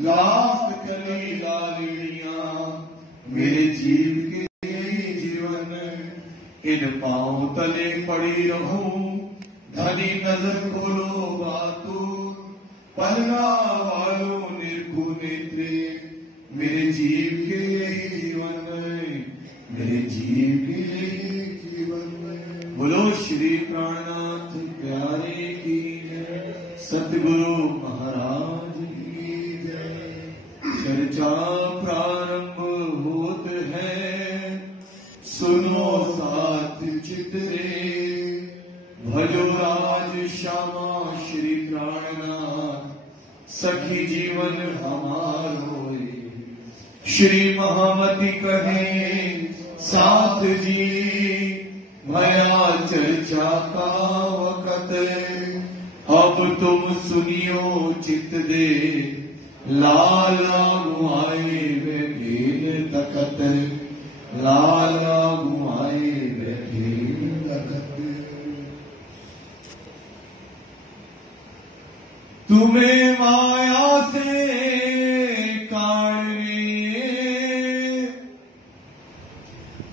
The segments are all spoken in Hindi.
लाख चली लालियां मेरे जीव के यही जीवन, इन पांव तले पड़ी रहूं धनी नजर खोलो बातू, पलना वालों निर्भु नेत्रे मेरे जीव के यही जीवन, मेरे जीव के यही जीवन। बोलो श्री प्राणनाथ प्यारे की जय, सतगुरु महाराज की जय। चर्चा प्रारंभ होत है, सुनो साथ चित रे, भजो राज श्यामा श्री प्राणनाथ, सखी जीवन हमारो। श्री महामति कहे साथ जी, भया चर्चा का वक़्त, अब तुम सुनियो चित दे, लाला गुआए बैठे तकत, लाला गुआए बैठे तकत। तुम्हें माया से काढ़ने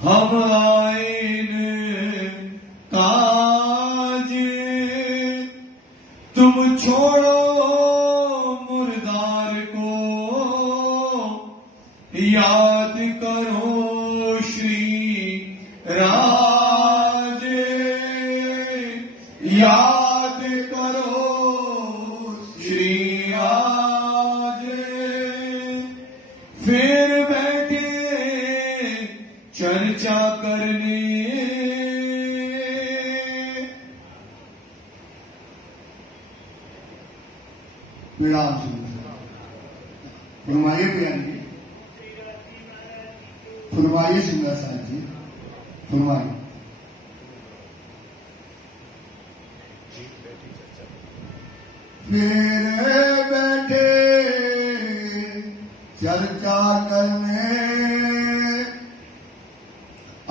हम आए काज, तुम छोड़ो मुर्दार को, याद करो श्री राज, याद करो श्री राज। फिर बैठे चर्चा करने, विराम फरमाइए प्यार जी, फरमाइए सुंदर साहब जी, फरमाइए। फिर बैठे चर्चा करने,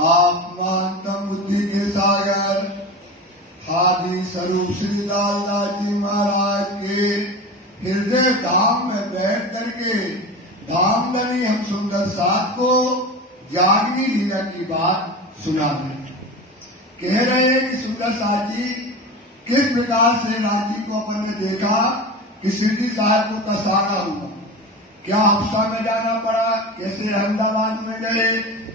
आत्मांतम बुद्धि के सागर आदि स्वरूप श्री लाला जी महाराज के हृदय धाम में बैठ करके धामधनी हम सुंदर साथ को जागनी लीला की बात सुना रहे। कह रहे हैं कि सुंदर साथ जी किस प्रकार से राजी को अपन ने देखा कि शिरडी साहब को कसाना हुआ, क्या हफ्सा में जाना पड़ा, कैसे अहमदाबाद में गए,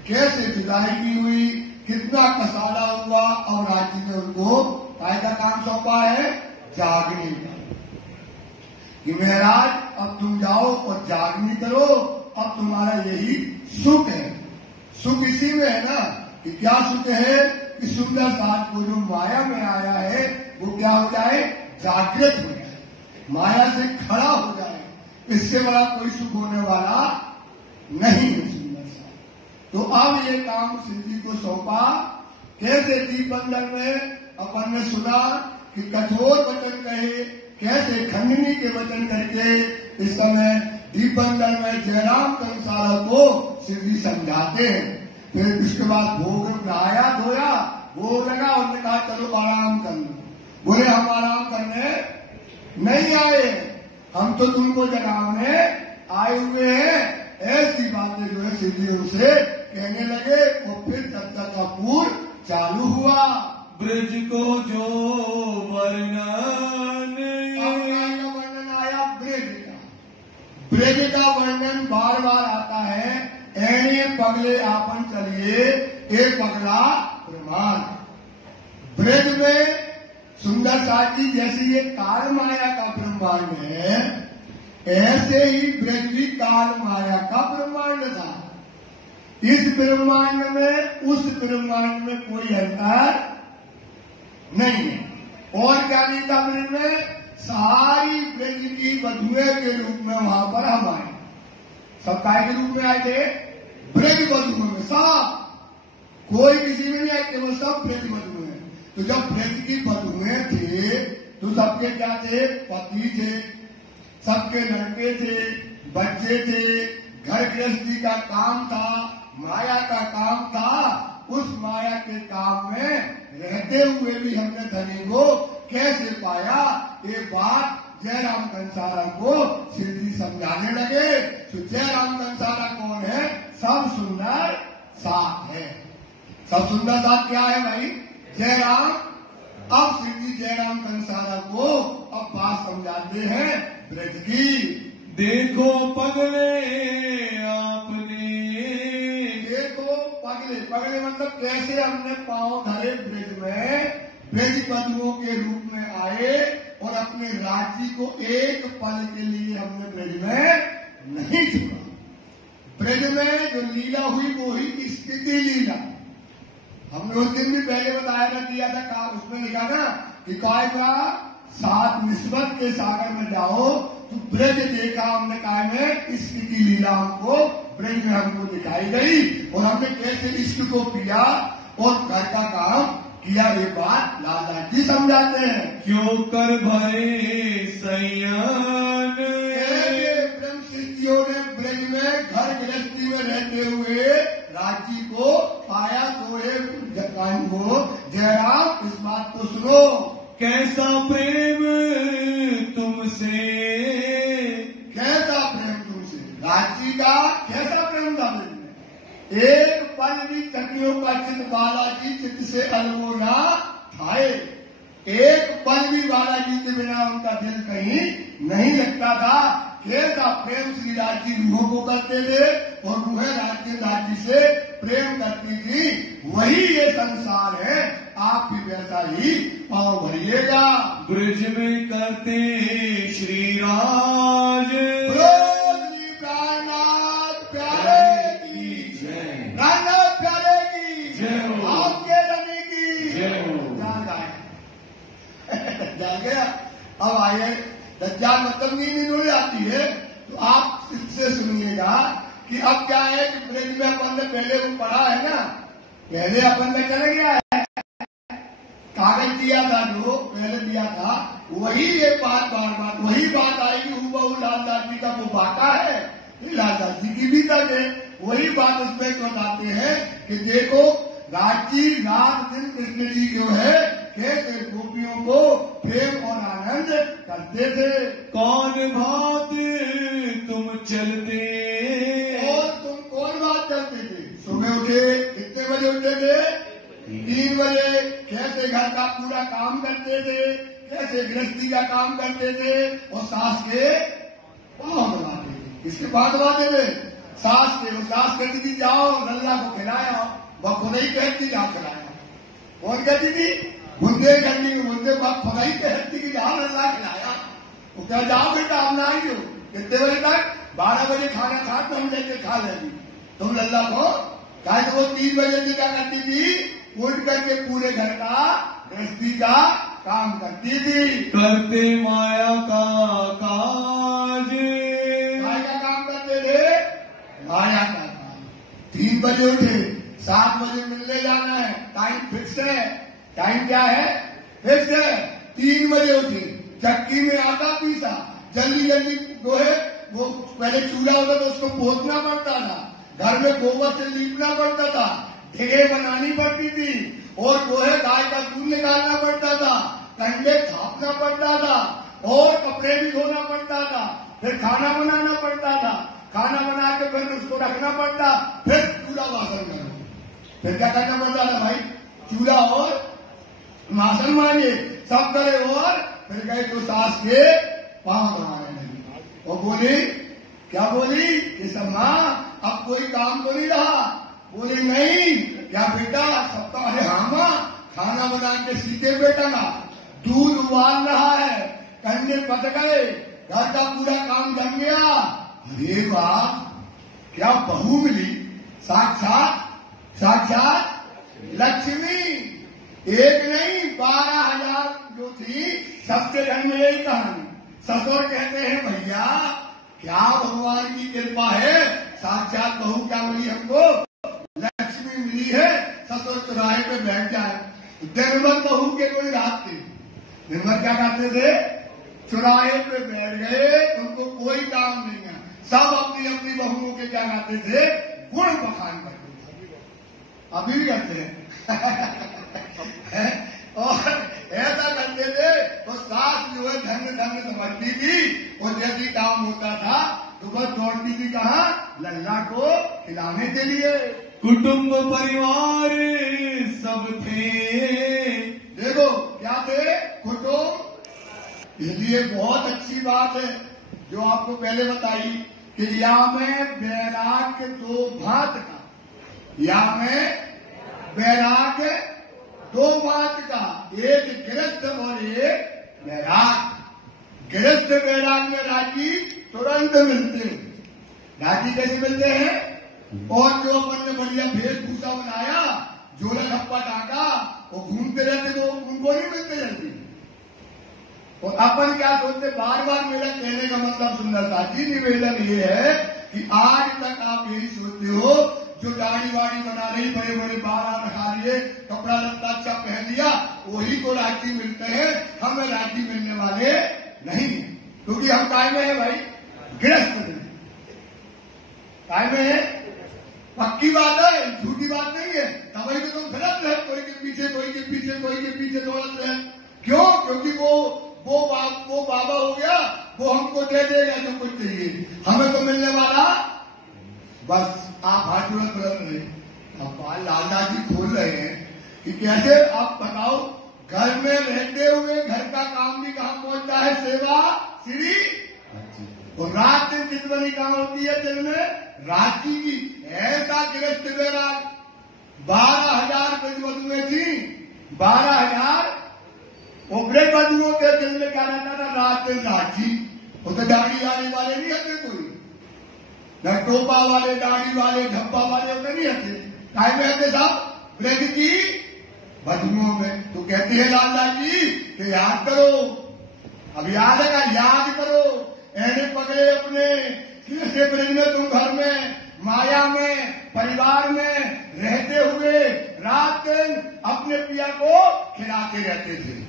कैसे विदायगी हुई, कितना कसाना हुआ, और राजी ने उनको कायदा काम सौंपा है जागने का कि महाराज अब तुम जाओ और जागनी करो, अब तुम्हारा यही सुख है। सुख इसी में है ना कि क्या सुख है कि सुंदर साथ को जो माया में आया है वो क्या हो जाए, जागृत हो जाए, माया से खड़ा हो जाए। इससे बड़ा कोई सुख होने वाला नहीं है सुंदर साथ। तो अब ये काम शिव जी को सौंपा। कैसे दीप बंधन में अपन ने सुना कि कठोर वचन कहे, कैसे खंडनी के वचन करके इस समय दीप बंधन में जयराम कंसारा को शिव जी समझाते हैं। फिर उसके बाद भोग नहाया धोया, भोग लगा, उन्होंने कहा चलो आराम कर लो। बोले हम आराम करने नहीं आए, हम तो तुमको जगाने आए हुए हैं। ऐसी बातें जो है शिव जी उनसे कहने लगे। और फिर चर्चा का पूर्व चालू हुआ। ब्रज को जो वर्णन आया, ब्रज का वर्णन बार बार आता है। ऐने पगले आपन चलिए, एक पगला प्रमाण। ब्रज में सुंदर साथ जी जैसे ये काल माया का ब्रह्मांड है, ऐसे ही ब्रज भी काल माया का ब्रह्मांड था। इस ब्रह्मांड में उस ब्रह्मांड में कोई अंतर नहीं है। और क्या नहीं था ब्रज में, सारी ब्रज की वधुएं के रूप में वहां पर हम आए। सब काय के रूप में आए थे, ब्रज वधुओं में। सब कोई किसी में नहीं आए थे, वो सब ब्रज वधुएं। तो जब ब्रज की वधुएं थे तो सबके क्या थे, पति थे, सबके लड़के थे, बच्चे थे, घर गृहस्थी का काम था, माया का काम था। उस माया के काम में रहते हुए भी हमने धनी को कैसे पाया, ये बात जयराम कंसारा को श्री जी समझाने लगे। तो जयराम कंसारा कौन है? सब सुंदर साथ है। सब सुंदर साथ क्या है भाई? जयराम। अब श्री जी जयराम कंसारा को अब बात समझाते हैं ब्रज की। देखो पगले आपने, देखो पगले, पगले मतलब कैसे हमने पांव धरे ब्रज में, ब्रज बंधुओं के रूप में आए और अपने राज्य को एक पल के लिए हमने ब्रज में नहीं छोड़ा। ब्रज में जो लीला हुई वो ही स्थिति लीला। हमने उस दिन भी पहले बताया था, दिया था कहा, उसमें लिखा ना कि काय का सात निस्बत के सागर में जाओ तो ब्रज देखा हमने। काय में स्थिति लीला हमको ब्रज में हमको दिखाई गई और हमने कैसे इष्ट को पिया और घर का काम किया। ये बात लाला जी समझाते हैं। क्यों कर भरे सैयान, ब्रह्म शिष्यों ने ब्रज में घर गृहस्थी में रहते हुए राज्य को पाया। सोए जगन को जयराम इस बात को सुनो। कैसा प्रेम तुमसे, कैसा प्रेम तुमसे, राज्य का कैसा प्रेम था ब्रज में। एक पल भी चक्रियों का चित्त बालाजी चित्त से अलगोना थाए। एक पल भी बालाजी के बिना उनका दिल कहीं नहीं लगता था। कैसा प्रेम श्री राज्य रूहों को करते थे और रूहें राज्य से प्रेम करती थी। वही ये संसार है। आप भी वैसा ही पाँव भरिएगा। ब्रज में करते श्री राज, श्री प्राणनाथ प्यारे की जय, प्राणनाथ प्यारे की जय हो, आपके रवि की जय हो। जान गया। अब आइए, दज्जाल मतलब नींद उड़ जाती है तो आप इससे सुनिएगा कि अब क्या है कि ब्रज में अपन ने पहले वो पढ़ा है ना, पहले अपन ने चले गया है, कागज दिया था जो पहले दिया था, वही ये बात बार बार वही बात आएगी। हूबहू लालदास जी का वो बाका है, लालदास जी की भी तक है। वही बात उसमें बताते हैं कि देखो राज्य रात दिन कृष्ण जी जो है कैसे गोपियों को प्रेम और आनंद करते थे। कौन भात तुम चलते, और तुम कौन बात करते थे? सुबह उठे कितने बजे उठे थे? 3 बजे। कैसे घर का पूरा काम करते थे, कैसे गृहस्थी का काम करते थे और सास के पाँव दबाते थे। किसके पाँव दबाते थे? सास के। वो सास कहती थी जाओ लल्ला को खिलाया, वह खुद ही कहती जाओ खिलाया। कौन कहती थी? बुंदे करनी, बुंदे खुद ही कहती कि जाओ लल्ला खिलाया। वो क्या जाओ बेटा हम ना आई हो। कितने बजे तक? 12 बजे खाना खा तो हम लेके खा लेंगे तुम लल्ला को। क्या तो वो 3 बजे से क्या करती थी? उठ करके पूरे घर का गृहस्थी का काम करती थी। करते माया का काज, माया का काम करते थे, माया का काम। 3 बजे उठे, 7 बजे मिलने जाना है, टाइम फिक्स है। टाइम क्या है? फिक्स है। 3 बजे उठे, चक्की में आटा पीसा, जल्दी जल्दी जो है वो पहले चूल्हा होता तो उसको पोतना पड़ता था, घर में गोबर से लीपना पड़ता था, ढेरे बनानी पड़ती थी और जो है गाय का दूध निकालना पड़ता था, कंडे थापना पड़ता था और कपड़े भी धोना पड़ता था, फिर खाना बनाना पड़ता था, खाना बना के फिर उसको रखना पड़ता, फिर पूरा वासन करो। फिर क्या करना पड़ता था भाई? चूल्हा और मासन मांगे सब करे और फिर गए तो सास के पाँव दबाने लगी और बोली, क्या बोली कि सम्मा अब कोई काम तो नहीं रहा। बोली नहीं, क्या बेटा सब तो, अरे हाँ माँ खाना बना के सीधे बेटा ना, दूध उबाल रहा है, कंडे पक गए, घर का पूरा काम जम गया। अरे वाह क्या बहू मिली, साक्षात साक्षात लक्ष्मी। एक नहीं 12,000 जो थी सबके घर में यही कहानी। ससुर कहते हैं भैया क्या भगवान की कृपा है, साक्षात बहू क्या मिली हमको, लक्ष्मी मिली है। ससुर चौराहे पे बैठ जाए, दिन भर बहू के कोई रात थी, दिन भर क्या करते थे? चौराहे पे बैठ गए, उनको कोई काम नहीं है, सब अपनी अपनी बहुओं के क्या करते थे? गुण बखान करते थे। अभी भी करते हैं और ऐसा करते थे तो सास जो है धन्य धन्य समझती थी, और जैसी काम होता था तो बस दौड़ती थी कहाँ, लल्ला को खिलाने के लिए। कुटुंब परिवार सब थे, देखो क्या थे, कुटुंब। इसलिए बहुत अच्छी बात है जो आपको पहले बताई कि या में वैराग्य दो भात का, या में वैराग्य दो बात का, एक गृहस्थ और एक वैराग। गृहस्थ वैराग में राजी तुरंत मिलते हैं। राजी कैसे मिलते हैं, और जो अपन ने बढ़िया वेशभूषा बनाया, झोला ढप्पा टाका, वो घूमते रहते तो उनको नहीं मिलते जल्दी। और अपन क्या सोचते, बार बार मेरा कहने का मतलब सुंदरता जी निवेदन ये है कि आज तक आप यही सोचते हो, जो दाढ़ी वाड़ी बना रही, बड़े बड़े बाल रखा लिए, कपड़ा लत्ता अच्छा पहन लिया, वही को राजी मिलते हैं, हमें राजी मिलने वाले नहीं, क्योंकि हम काय में है भाई, गृहस्थ में। काय में है, पक्की बात है, झूठी बात नहीं है। तभी तो तुम फिरत रहे, कोई के पीछे कोई के पीछे कोई के पीछे दौड़त रहे। क्यों, क्योंकि वो बाबा हो गया, वो हमको दे देगा जो कुछ चाहिए, हमें तो मिलने वाला बस। आप हाथ तुरंत रहे, अब लालदास जी खोल रहे हैं कि कैसे, आप बताओ, घर में रहते हुए घर का काम भी कहाँ पहुंचता है, सेवा श्री। और रात दिन चितवनी कहाँ होती है, दिन में रांची की। ऐसा गृहस्थ वैराग 12,000 ब्रजवधुएं थी, 12,000 वो ब्रजवधुओं के दिल में क्या रहता था, रात दिन रांची। वो तो दाढ़ी आने वाले नहीं हते कोई, न टोपा वाले, दाढ़ी वाले, धब्बा वाले होते नहीं हते। काय में हते साहब, ब्रज की बधुओं में। तो कहते हैं लालदास जी कि याद करो, अब याद है, याद करो, ऐने पकड़े अपने किसे ब्रज में, तुम घर में माया में परिवार में रहते हुए रात दिन अपने पिया को खिलाते रहते थे।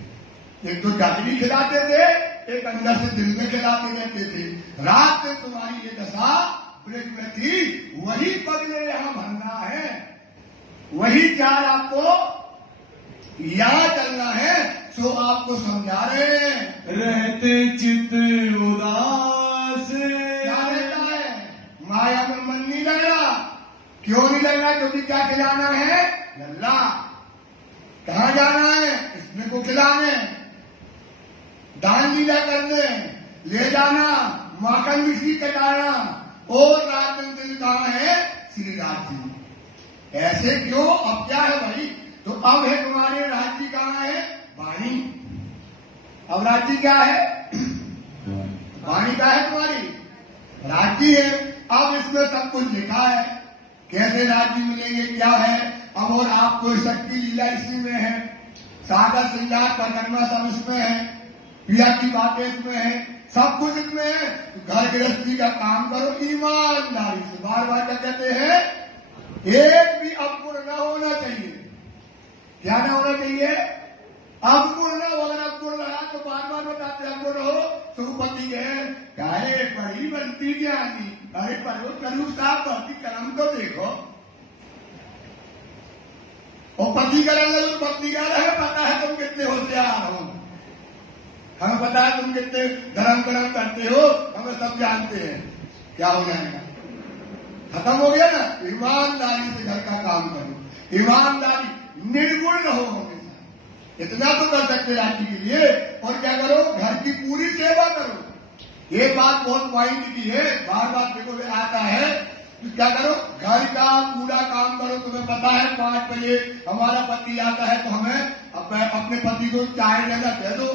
एक तो जागरी खिलाते थे, एक अंदर से दिल में खिलाते रहते थे। रात दिन तुम्हारी ये दशा ब्रज में थी, वही पगले यहां भरना है, वही चार आपको याद चलना है, जो आपको समझा रहे हैं। रहते चित्त उदास, क्या रहता है, माया में मन नहीं लगना। क्यों नहीं लगना, क्योंकि क्या खिलाना है, लल्ला। कहाँ जाना है, इसमें को खिलाने, दान लीला करने ले जाना, माखन मिश्री कटाना, और रात दिन कहाँ है, श्री राज जी। ऐसे क्यों, अब क्या है भाई, तो अब है तुम्हारे राज्य कहाँ है, वाणी। अब राज्य क्या है, वाणी का है, तुम्हारी राज्य है। अब इसमें सब कुछ लिखा है, कैसे राज्य मिलेंगे, क्या है। अब और आपको शक्ति लीला इसी में है, सागर श्रृंगार परिक्रमा सब इसमें है, पिया की बातें इसमें है, सब कुछ इसमें है। घर गृहस्थी का काम करो ईमानदारी से। बार बार क्या कहते हैं, एक भी अवगुण न होना चाहिए। क्या ना होना चाहिए, अवगुण न हो। अगर अवगुण रहा तो बार बार बताते अवगुण हो, तो पति है काहे पढ़ी बनती ज्ञानी, अरे पढ़ो करूँ साहब, पति कर्म को देखो। और पति करें तो पत्नी का रहे, पता है तुम कितने होशियार हो, हमें पता है तुम कितने धर्म करते हो, हमें सब जानते हैं। क्या हो जाएगा, खत्म हो गया ना। ईमानदारी से घर का काम करो, ईमानदारी, निर्गुण रहो हमेशा। इतना तो कर सकते राज्य के लिए। और क्या करो, घर की पूरी सेवा करो। ये बात बहुत पॉइंट की है, बार बार देखो आता है। तो क्या करो, घर का पूरा काम करो। तुम्हें पता है 5 बजे हमारा पति आता है, तो हमें अपने पति को चाय देना दे दो,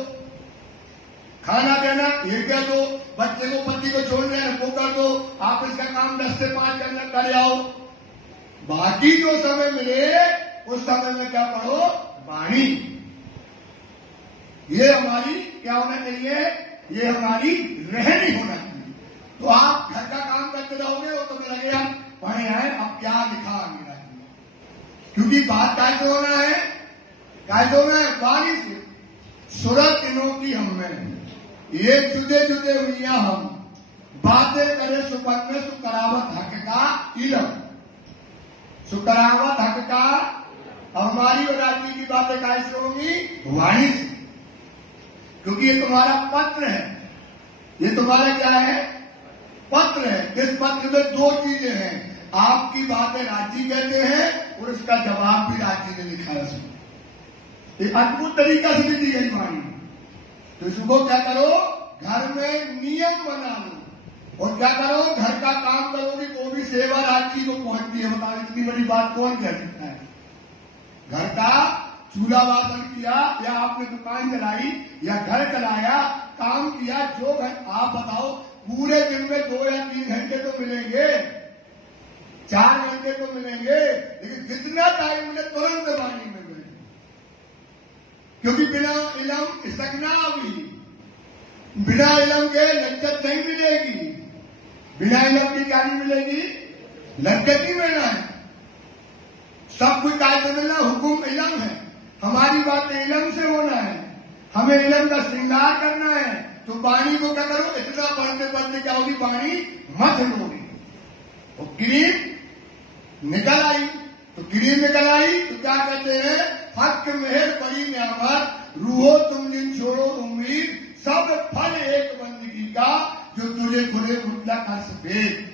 खाना देना ये कह दो, बच्चे को पति को छोड़ना है वो कर दो, ऑफिस का काम 10 से 5 करना कर आओ। बाकी जो समय मिले उस समय में क्या पढ़ो, वाणी। ये हमारी क्या होना चाहिए, ये हमारी रहनी होना चाहिए। तो आप घर का काम करते रहोगे, वो तुम्हें लगेगा पढ़े आए, अब क्या लिखा मेरा, क्योंकि बात कैसे होना है, कैसे होना है, वाणी से। सूरत इनों की हम में ये जुदे जुदे हुई हम, बातें करे सुपन में सुकरावत हक का इलम, सुकरावत हक का। हमारी और राज्य की बातें कैसे होंगी, वाणी से। क्योंकि ये तुम्हारा पत्र है, ये तुम्हारा क्या है, पत्र है। इस पत्र में दो चीजें हैं, आपकी बातें राज्य कहते हैं और उसका जवाब भी राज्य ने लिखा है उसमें। ये अद्भुत तरीका से दी गई वाणी। तो इसको क्या करो, घर में नियम बना लो और क्या करो, घर का काम करोगे तो भी सेवा राज्य को पहुंचती है। बताओ इतनी बड़ी बात कौन कह सकता है। घर का चूल्हा वादन किया या आपने दुकान चलाई या घर चलाया, काम किया, जो घर, आप बताओ पूरे दिन में 2 या 3 घंटे तो मिलेंगे, 4 घंटे तो मिलेंगे, लेकिन जितना टाइम मिले तुरंत वाणी में मिले, क्योंकि बिना इलम सकना भी, बिना इलम के लज्जत नहीं मिलेगी, बिना इलम की क्या नहीं मिलेगी, लज्जत ही मिलना है। सब कुछ कायदे मिलना, हुकुम इलम है, हमारी बातें इलम से होना है, हमें इलम का श्रृंगार करना है। तो वाणी को क्या करो, इतना पढ़ते पढ़ते क्या होगी, वाणी मत लोगी। और क्रीम निकल आई, तो क्रीम निकल आई तो क्या कहते हैं, हक मेहर बड़ी न्यामत, रूहो तुम दिन छोड़ो उम्मीद, सब फल एक बंदगी का, जो तुझे खुले मुतलक अर्श भेद।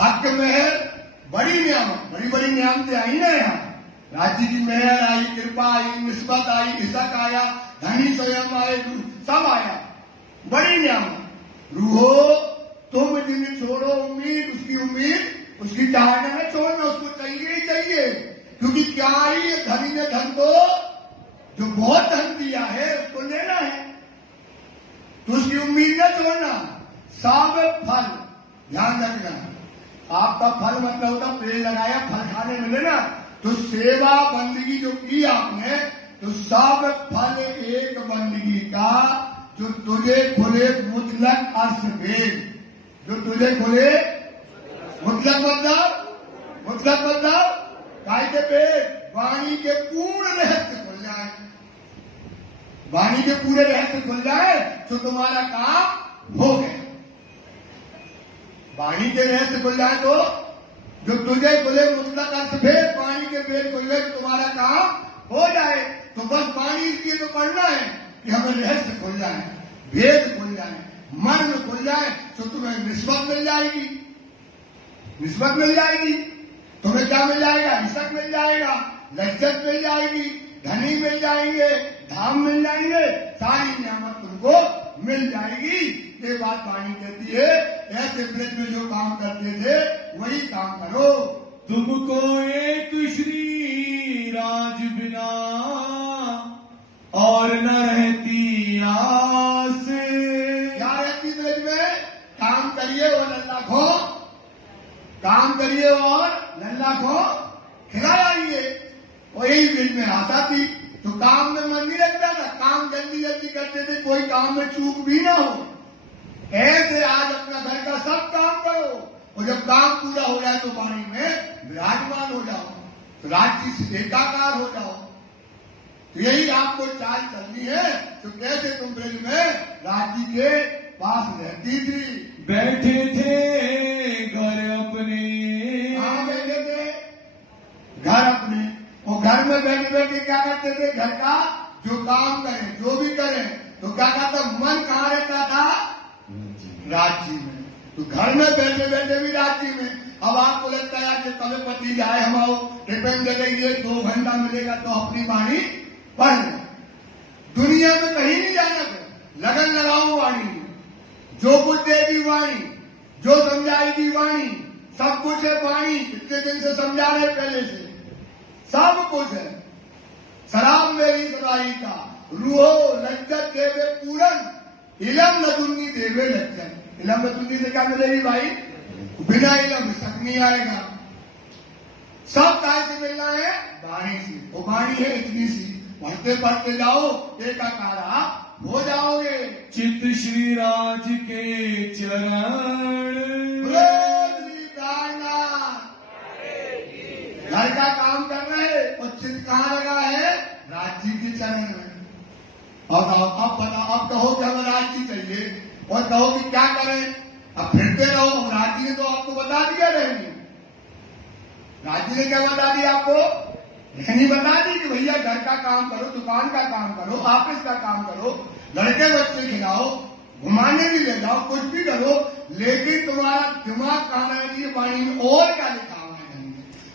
हक मेहर बड़ी नियामत, बड़ी बड़ी नियामतें आई ना यहाँ, राज्य की मेहर आई, कृपा आई, निस्बत आई, इज़्ज़त आया, धनी स्वयं आए, सब आया, बड़ी नियामत। रूहो तुम दिन छोड़ो उम्मीद, उसकी उम्मीद, उसकी चाहना में छोड़ना, उसको चाहिए ही चाहिए, क्योंकि क्या ही धनी ने धन को, जो बहुत धन दिया है उसको लेना है, तो उसकी उम्मीद न छोड़ना। सब फल ध्यान रखना, आपका फल मतलब होता पेड़ लगाया फल खाने मिले ना, तो सेवा बंदगी जो की आपने, तो सब फल एक बंदगी का, जो तुझे खुले मुतलक अर्श भेद, जो तुझे खुले मुतलक मतलब कायदे पे वाणी के पूर्ण रहस्य खुल जाए, वाणी के पूरे रहस्य खुल जाए तो तुम्हारा काम हो गया। वाणी के रहस्य खुल जाए तो जो तुझे खुले मुतलक अर्श भेद, वाणी के भेद खुल गए तुम्हारा काम हो जाए। तो बस वाणी इसलिए तो पढ़ना है कि हमें रहस्य खुल जाए, भेद खुल जाए, मर्म खुल जाए, तो तुम्हें निस्बत मिल जाएगी, निस्बत मिल जाएगी, तुम्हें क्या मिल जाएगा, इज्जत मिल जाएगा, लज्जत मिल जाएगी, धनी मिल जाएंगे, धाम मिल जाएंगे, सारी नियामत तुमको मिल जाएगी। ये बात वाणी कहती है। ऐसे ब्रज में जो काम करते थे वही काम करो। तुमको एक श्री राज बिना और न रहती आस। क्या रहती ब्रज में, काम करिए और लल्ला खो, काम करिए और लल्ला खो खिलाइए, और यही ब्रज में आशा थी। तो काम में मन नहीं लगता था, काम जल्दी जल्दी करते थे, कोई काम में चूक भी ना हो। ऐसे आज अपना घर का सब काम करो, और जब काम पूरा हो जाए तो वाणी में विराजमान हो जाओ, तो राज्य से एकाकार हो जाओ। तो यही आपको चाल चलनी है। तो कैसे तुम ब्रज में राज्य के पास रहती थी, बैठे थे घर अपने, कहाँ बैठे थे, घर अपने। वो घर में बैठे बैठे क्या करते थे, घर का जो काम करें, जो भी करें, तो क्या कहता, मन कहाँ रहता था, राज्य में। तो घर में बैठे बैठे भी राज्य में। अब आपको लगता है कि कभी पति जाए, हम आओ टिफिन दे देंगे, 2 घंटा मिलेगा तो अपनी वाणी पढ़ लें। दुनिया में कहीं नहीं जाना, लगन लगाओ वाणी में, जो कुछ देगी वाणी, जो समझाएगी वाणी, सब कुछ है वाणी। इतने दिन से समझा रहे पहले से, सब कुछ है। शराब मेरी सदाई का, रूहो लज्जत देवे पूरन, इलम नदुन्नी देवे लज्जत। इलम नदुन्नी से क्या मिलेगी भाई, बिना इलम शक नहीं आएगा। सब काय से मिलना है, वाणी से। वो वाणी है इतनी सी, पढ़ते पढ़ते जाओ, एकाकार आप हो जाओगे। चित श्री राज के चरण, घर का काम कर रहे और चित कहाँ लगा है, राज्य के चरण में। अब बताओ, अब कहो कि हमें राज्य चाहिए, और कहो कि क्या करें, अब फिरते रहो। राज्य ने तो आपको बता दिया, रहेंगे राज्य ने क्या बता दिया आपको, नहीं बता दी कि भैया घर का काम करो, दुकान का काम करो, ऑफिस का काम करो, लड़के बच्चे खिलाओ, घुमाने भी ले जाओ, कुछ भी करो, लेकिन तुम्हारा दिमाग कहाँ रहना चाहिए वाणी में और क्या लिखा हुआ है,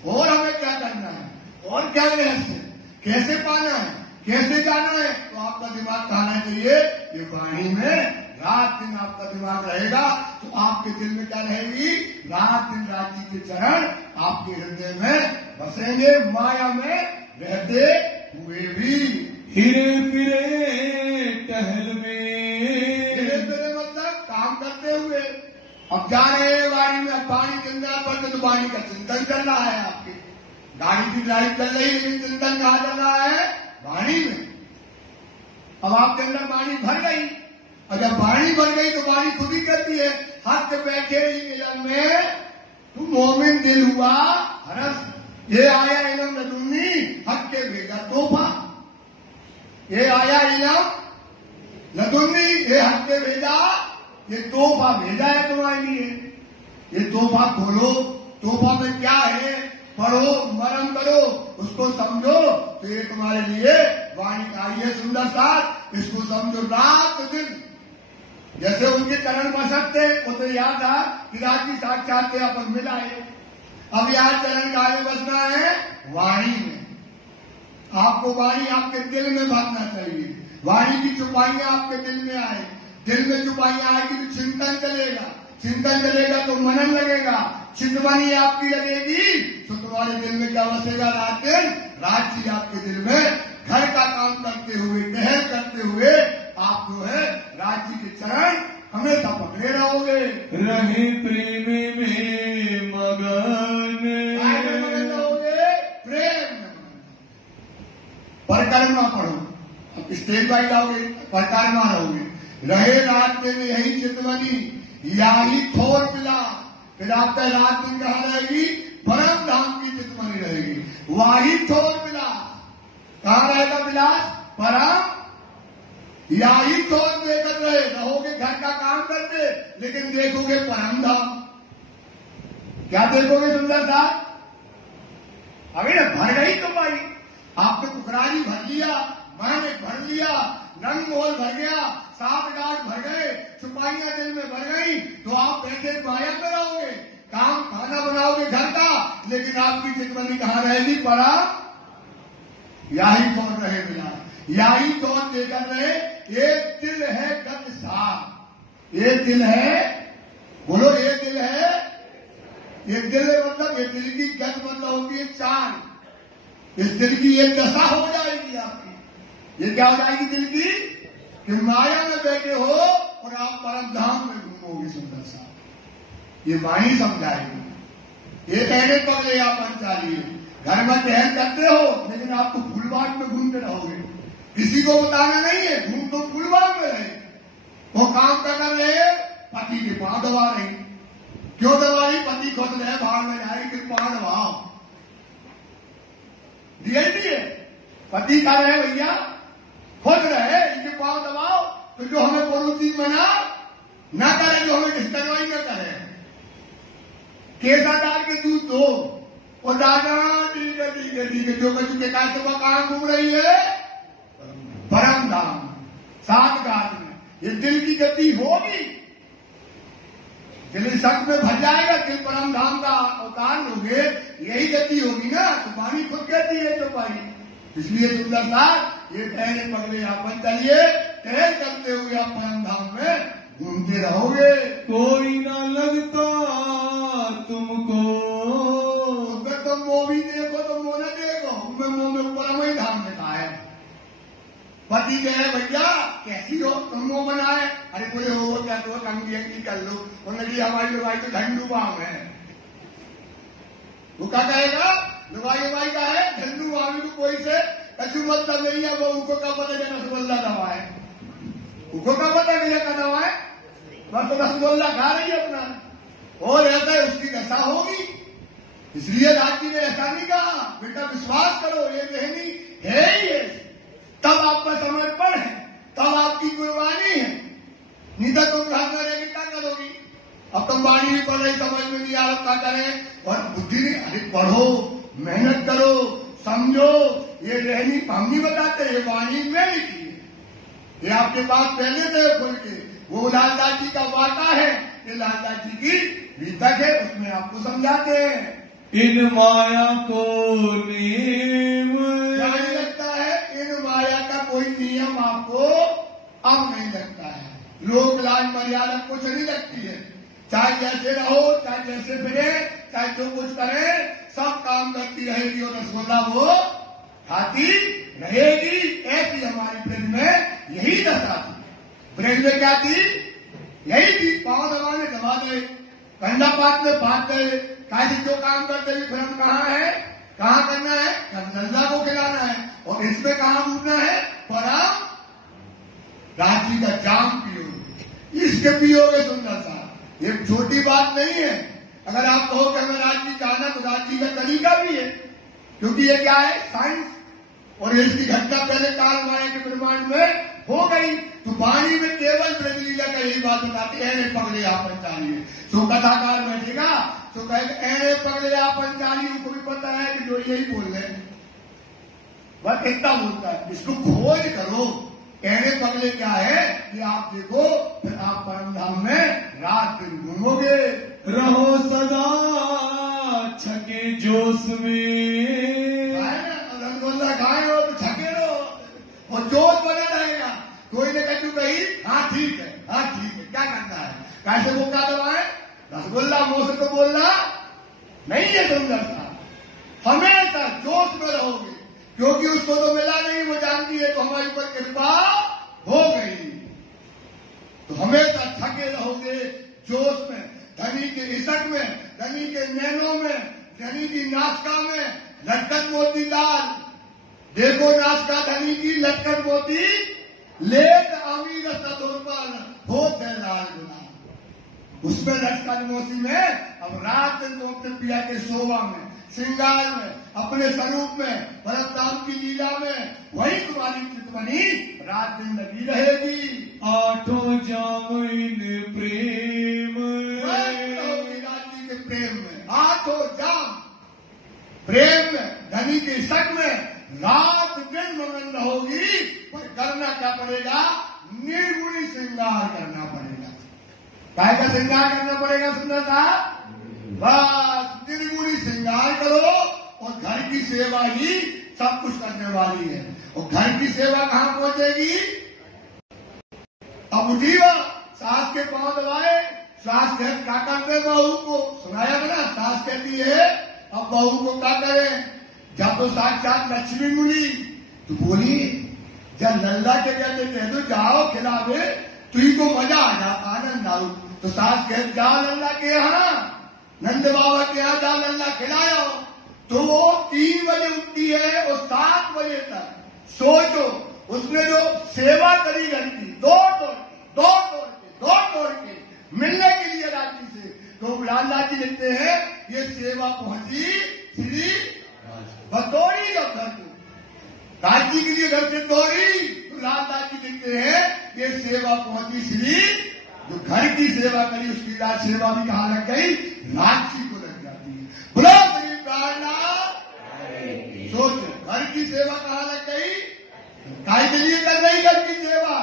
और हमें क्या करना है, और क्या रहस्य, कैसे पाना है, कैसे जाना है, तो आपका दिमाग कहाँ रहना चाहिए, ये वाणी में रात दिन आपका दिमाग रहेगा तो आपके दिल में क्या रहेगी, रात दिन राज्य के चरण आपके हृदय में बसेंगे, माया में रहते हुए भी। हिरे फिरे टहल में, हिरे फिरे मतलब काम करते हुए। अब जा रहे हैं वाणी में, अब वाणी चल रहा पर तो वाणी का चिंतन चल रहा है, आपके गाड़ी की ड्राइव चल रही है, लेकिन चिंतन कहाँ चल रहा है, वाणी में। अब आपके अंदर वाणी भर गई, अगर वाणी बन गई तो वाणी खुद ही कहती है, हक बैठे ही इलम में तू मोमिन दिल हुआ हरस, ये आया इलम लदुन्नी हक के भेजा तोहफा, ये आया इलम लदुन्नी ये हक के भेजा, ये तोहफा भेजा है तुम्हारे लिए, ये तोहफा खोलो, तोहफा में क्या है, पढ़ो, मरम करो, उसको समझो, तो ये तुम्हारे लिए वाणी आई है सुंदर साथ, इसको समझो रात दिन। जैसे उनके चरण बसत थे, वो तो याद था कि रात की साक्षात थे, अपन मिलाए। अब यार चरण गाय बसना है वाणी में, आपको वाणी आपके दिल में भरना चाहिए, वाणी की चुपाइयां आपके दिल में आए, दिल में चुपाइयां आएगी तो चिंतन चलेगा, चिंतन चलेगा तो मनन लगेगा, चिंतवानी आपकी लगेगी तो तुम्हारे दिल में क्या बसेगा, रात दिन राज्य आपके दिल में, घर का काम करते हुए, टहल करते हुए आप जो है राज्य के चरण हमेशा पकड़े रहोगे। रहे प्रेम में मगन, रहोगे प्रेम में, परिक्रमा पढ़ो, अब स्टेज बाई जाओगे, परिक्रमा रहोगे, रहे रात दिन यही चितवनी, यही थोर मिला, फिर आपका रात दिन कहाँ रहेगी, परम धाम की चितवनी रहेगी, वही थोर मिला, कहाँ रहेगा विलास, परम, यही थोर लेकर रहोगे, घर का काम करते, लेकिन देखोगे परम धाम। क्या देखोगे सुंदर साहब, अभी ना भर गई तो भाई, आपने कुकरारी भर लिया, मन भर लिया, रंग मोल भर गया, सात गांठ भर गए, चुपाइयां दिल में भर गई, तो आप बैठे माया में रहोगे, काम खाना बनाओगे घर का, लेकिन आपकी चितवनी कहाँ रहेगी, पड़ा यही तौर रहे मिला, यही तौर लेकर रहे। एक दिल है गत साथ, एक दिल है, बोलो एक दिल है, एक दिल है मतलब ये दिल की गत मतलब होती है चाल, इस दिल की एक दशा हो जाएगी आपकी, ये क्या हो जाएगी दिल की, कि माया में बैठे हो और आप परम धाम में घूमोगे सुंदर सा, ये वाणी समझाएगी। ये कहने पगले आप पंचाली घर में टहल करते हो, लेकिन आपको फूलबाग में घूमते रहोगे, किसी को बताना नहीं है, घूम तो फूलबाग में रहे, वो काम करना रहे, पति के पांव दबा रही, क्यों दबा रही, पति खुद रहे बाहर में जाए, फिर पांव दबाओ, रियलिटी है, पति का रहे भैया, खुद रहे, इनके पांव दबाओ, तो जो हमें पड़ोसी बना ना करे, जो हमें डिस्टर्बाई न करे, केसा डाल के दूध दो, और दादा ठीक है ठीक है ठीक है, जो कछु के कारण से वह कहां घूम रही है, परम धाम, सात काल में, ये दिल की गति होगी, दिल शक में भर जाएगा, दिल परम धाम का अवतार लोगे, यही गति होगी ना, तो वाणी खुद कहती है तो भाई, इसलिए सुंदर साथ ये टहले पगले अपन चलिए, टहल करते हुए आप परम धाम में घूमते रहोगे, कोई ना लगता तुमको, अगर तुम मोह भी देखो तो मोह न देखो, मोह में परम ही धाम लिखा है, पति कहे भैया कैसी हो, तुम मोह बनाए, अरे कोई हो क्या तो कम की कर लो, उन्होंने हमारी लुगाई तो झंडू बाम है, वो क्या कहेगा, लुगाई का है झंडू बाम, तो कोई से कछु मतलब नहीं है, वो उनको क्या पता है रसगुल्ला दवाए, उनको क्या पता है क्या दवाए, बस तो रसगुल्ला खा रही है अपना, और ऐसा है उसकी दशा होगी, इसलिए राज्य ने ऐसा नहीं कहा, बेटा विश्वास करो ये रहनी है ही है, तब आपका समर्पण है, तब आपकी कुर्बानी है, नहीं तो तुम घर में रहेगी क्या करोगी, अब तुम वाणी भी पढ़ रही, समझ में नहीं आ रहा क्या करें, और बुद्धि नहीं, अरे पढ़ो, मेहनत करो, समझो, ये रहनी हम नहीं बताते, ये वाणी में लिखी है, ये आपके पास पहले से खोल के। वो लालदास जी का वार्ता है, ये लालदास जी की वितक है, उसमें आपको समझाते हैं। इन माया को नियम क्या नहीं लगता है? इन माया का कोई नियम आपको अब नहीं लगता है। लोक लाज मर्यादा कुछ नहीं लगती है, चाहे जैसे रहो, चाहे जैसे फिरे, चाहे जो कुछ करे, सब काम करती रहेगी और रसगुल्ला वो खाती रहेगी। ऐसी हमारी ब्रज में यही दशा थी। ब्रज में क्या थी? यही थी, पांव दबाने दबा गए, कंधा पात में पात गए, कैसे जो काम करते भी फिर हम कहाँ है, कहाँ करना है, रसगुल्ला को खिलाना है, और इसमें कहाँ डूबना है, परम रात्रि का जाम पियो, इसके पियोगे सुंदर सा। ये छोटी बात नहीं है। अगर आप कहो कि हमें रात्रि जाना, तो रात्रि का तरीका भी है, क्योंकि ये क्या है, साइंस, और इसकी घटना पहले काल माया के ब्रह्मांड में हो गई। तो वाणी में केवल ब्रजलीला का यही बात बताती है, पगले आपन चाहिए। तो कथाकार बैठेगा तो कहेगा ऐने पगले आपन चाहिए, उनको भी पता है कि जो यही बोल रहे हैं, वह इतना बोलता है। इसको खोज करो, कहने पगले क्या है कि आप देखो, फिर आप परम धाम में रात दिन घूमोगे। रहो सदा छके जोश में, रसगुल्ला खाए हो तो छके रहो और जोश बना रहेगा। कोई ने कहा कही, हाँ ठीक है, हाँ ठीक है, क्या करना है, कैसे वो क्या दबाए, रसगुल्ला मुंह से तो बोलना नहीं है सुंदर सा। हमेशा जोश में रहोगे, क्योंकि उसको तो मिला नहीं, वो जानती है, तो हमारे ऊपर कृपा हो गई। तो हमेशा थके रहोगे जोश में, धनी के इशक में, धनी के नैनों में, धनी की नाशका में लटकन मोती लाल। देखो नाशका धनी की लटकन मोती लेट अमीर सदोपन होते लाल गुलाल। उसमें लटकन मोती में अब रात दिन को अपने पिया के शोभा में, श्रृंगार में, अपने स्वरूप में, परम की लीला में, वही तुम्हारी चितमनी रात दिन लगी रहेगी। आठों जाम इन प्रेम रहोगी रात्रि के प्रेम में, आठों जाम प्रेम में, धनी के शक में रात दिन मगन रहोगी। पर करना क्या पड़ेगा, निर्गुणी श्रृंगार करना पड़ेगा। काय का श्रृंगार करना पड़ेगा सुंदर साहब? बस निर्गुणी श्रृंगार करो, और घर की सेवा ही सब कुछ करने वाली है। और घर की सेवा कहाँ पहुंचेगी? अब उठी वो सास के पांव दबाए, सास कह क्या करते बहू को, सुनाया ना, सास कहती है अब बहू को क्या करें, जब तो साक्षात लक्ष्मी मिली तो बोली, जब लल्ला के कहते कह दो जाओ खिलावे, तुझी को मजा आ जा, आनंद आओ। तो सास कह जा लल्ला के यहाँ, नंद बाबा के यहाँ जा, लल्ला खिलाया। तो वो 3 बजे उठती है और 7 बजे तक, सोचो उसने जो सेवा करी घर की, दौड़ के मिलने के लिए रात्रि से। तो लालदास जी लिखते हैं ये सेवा पहुंची श्री बतौरी जब घर को, राजी के लिए घर से दौड़ी। तो लालदास जी लिखते हैं ये सेवा पहुंची श्री, जो घर की सेवा करी उसकी राज सेवा भी कहाँ लग गई, राक्षी को लग जाती है। बोलो श्री प्राणनाथ। सोचो घर की सेवा कहाँ लग गई, काय के लिए कर रही घर की सेवा,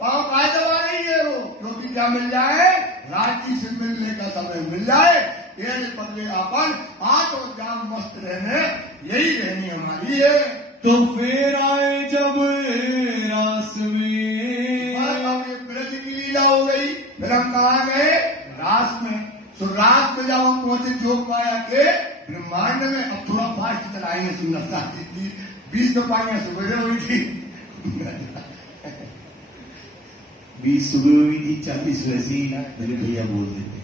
पाँव काय दबा रही है वो, क्योंकि क्या मिल जाए, राजी से मिलने का समय मिल जाए। ये पगले अपन आठ और जाम मस्त रहने, यही रहनी हमारी है। तो फिर आए जब रास में, अब ये ब्रज की लीला हो गई, फिर हम कहाँ गए, रास में। तो रात में जब हम पहुंचे जोग माया के ब्रह्मांड में, अब थोड़ा फास्ट चलाएंगे सुंदरता की, 20 पाइयां सुबह हुई थी, 20 सुबह हुई थी, 40 वैसी मेरे भैया बोल देते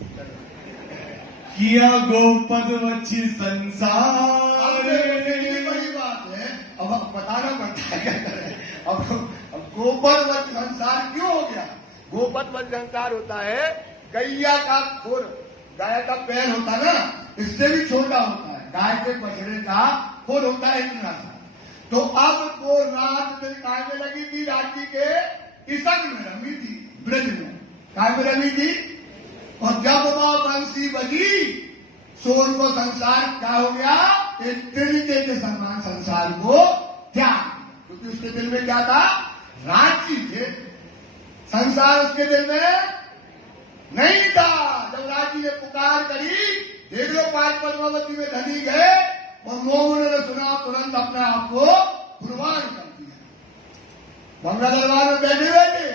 किया गोपद वच्ची संसार। बड़ी बात है, अब बताना पड़ता है क्या करें। अब गोपद वच्च संसार क्यों हो गया? गोपद वच्च संसार होता है गैया का खुर, गाय का पैर होता है ना, इससे भी छोटा होता है, गाय के बछड़े का खुर होता है इतना सा। तो अब वो रात दिन काय में लगी थी, रात्रि के इशक में रमी थी, ब्रज में काय में रमी थी। और जब वह बंसी बजी, सोन को संसार क्या हो गया, एक तरीके के समान संसार को त्याग, क्योंकि उसके दिल में क्या था? राज्य थे। संसार उसके दिल में नहीं था। जब राज्य ने पुकार करी, देख लो 5 पद्मावती में धनी गए और मोहन ने सुना, तुरंत अपने आप को कुर्बान कर दिया। बंगला दरबार में बैठे बैठे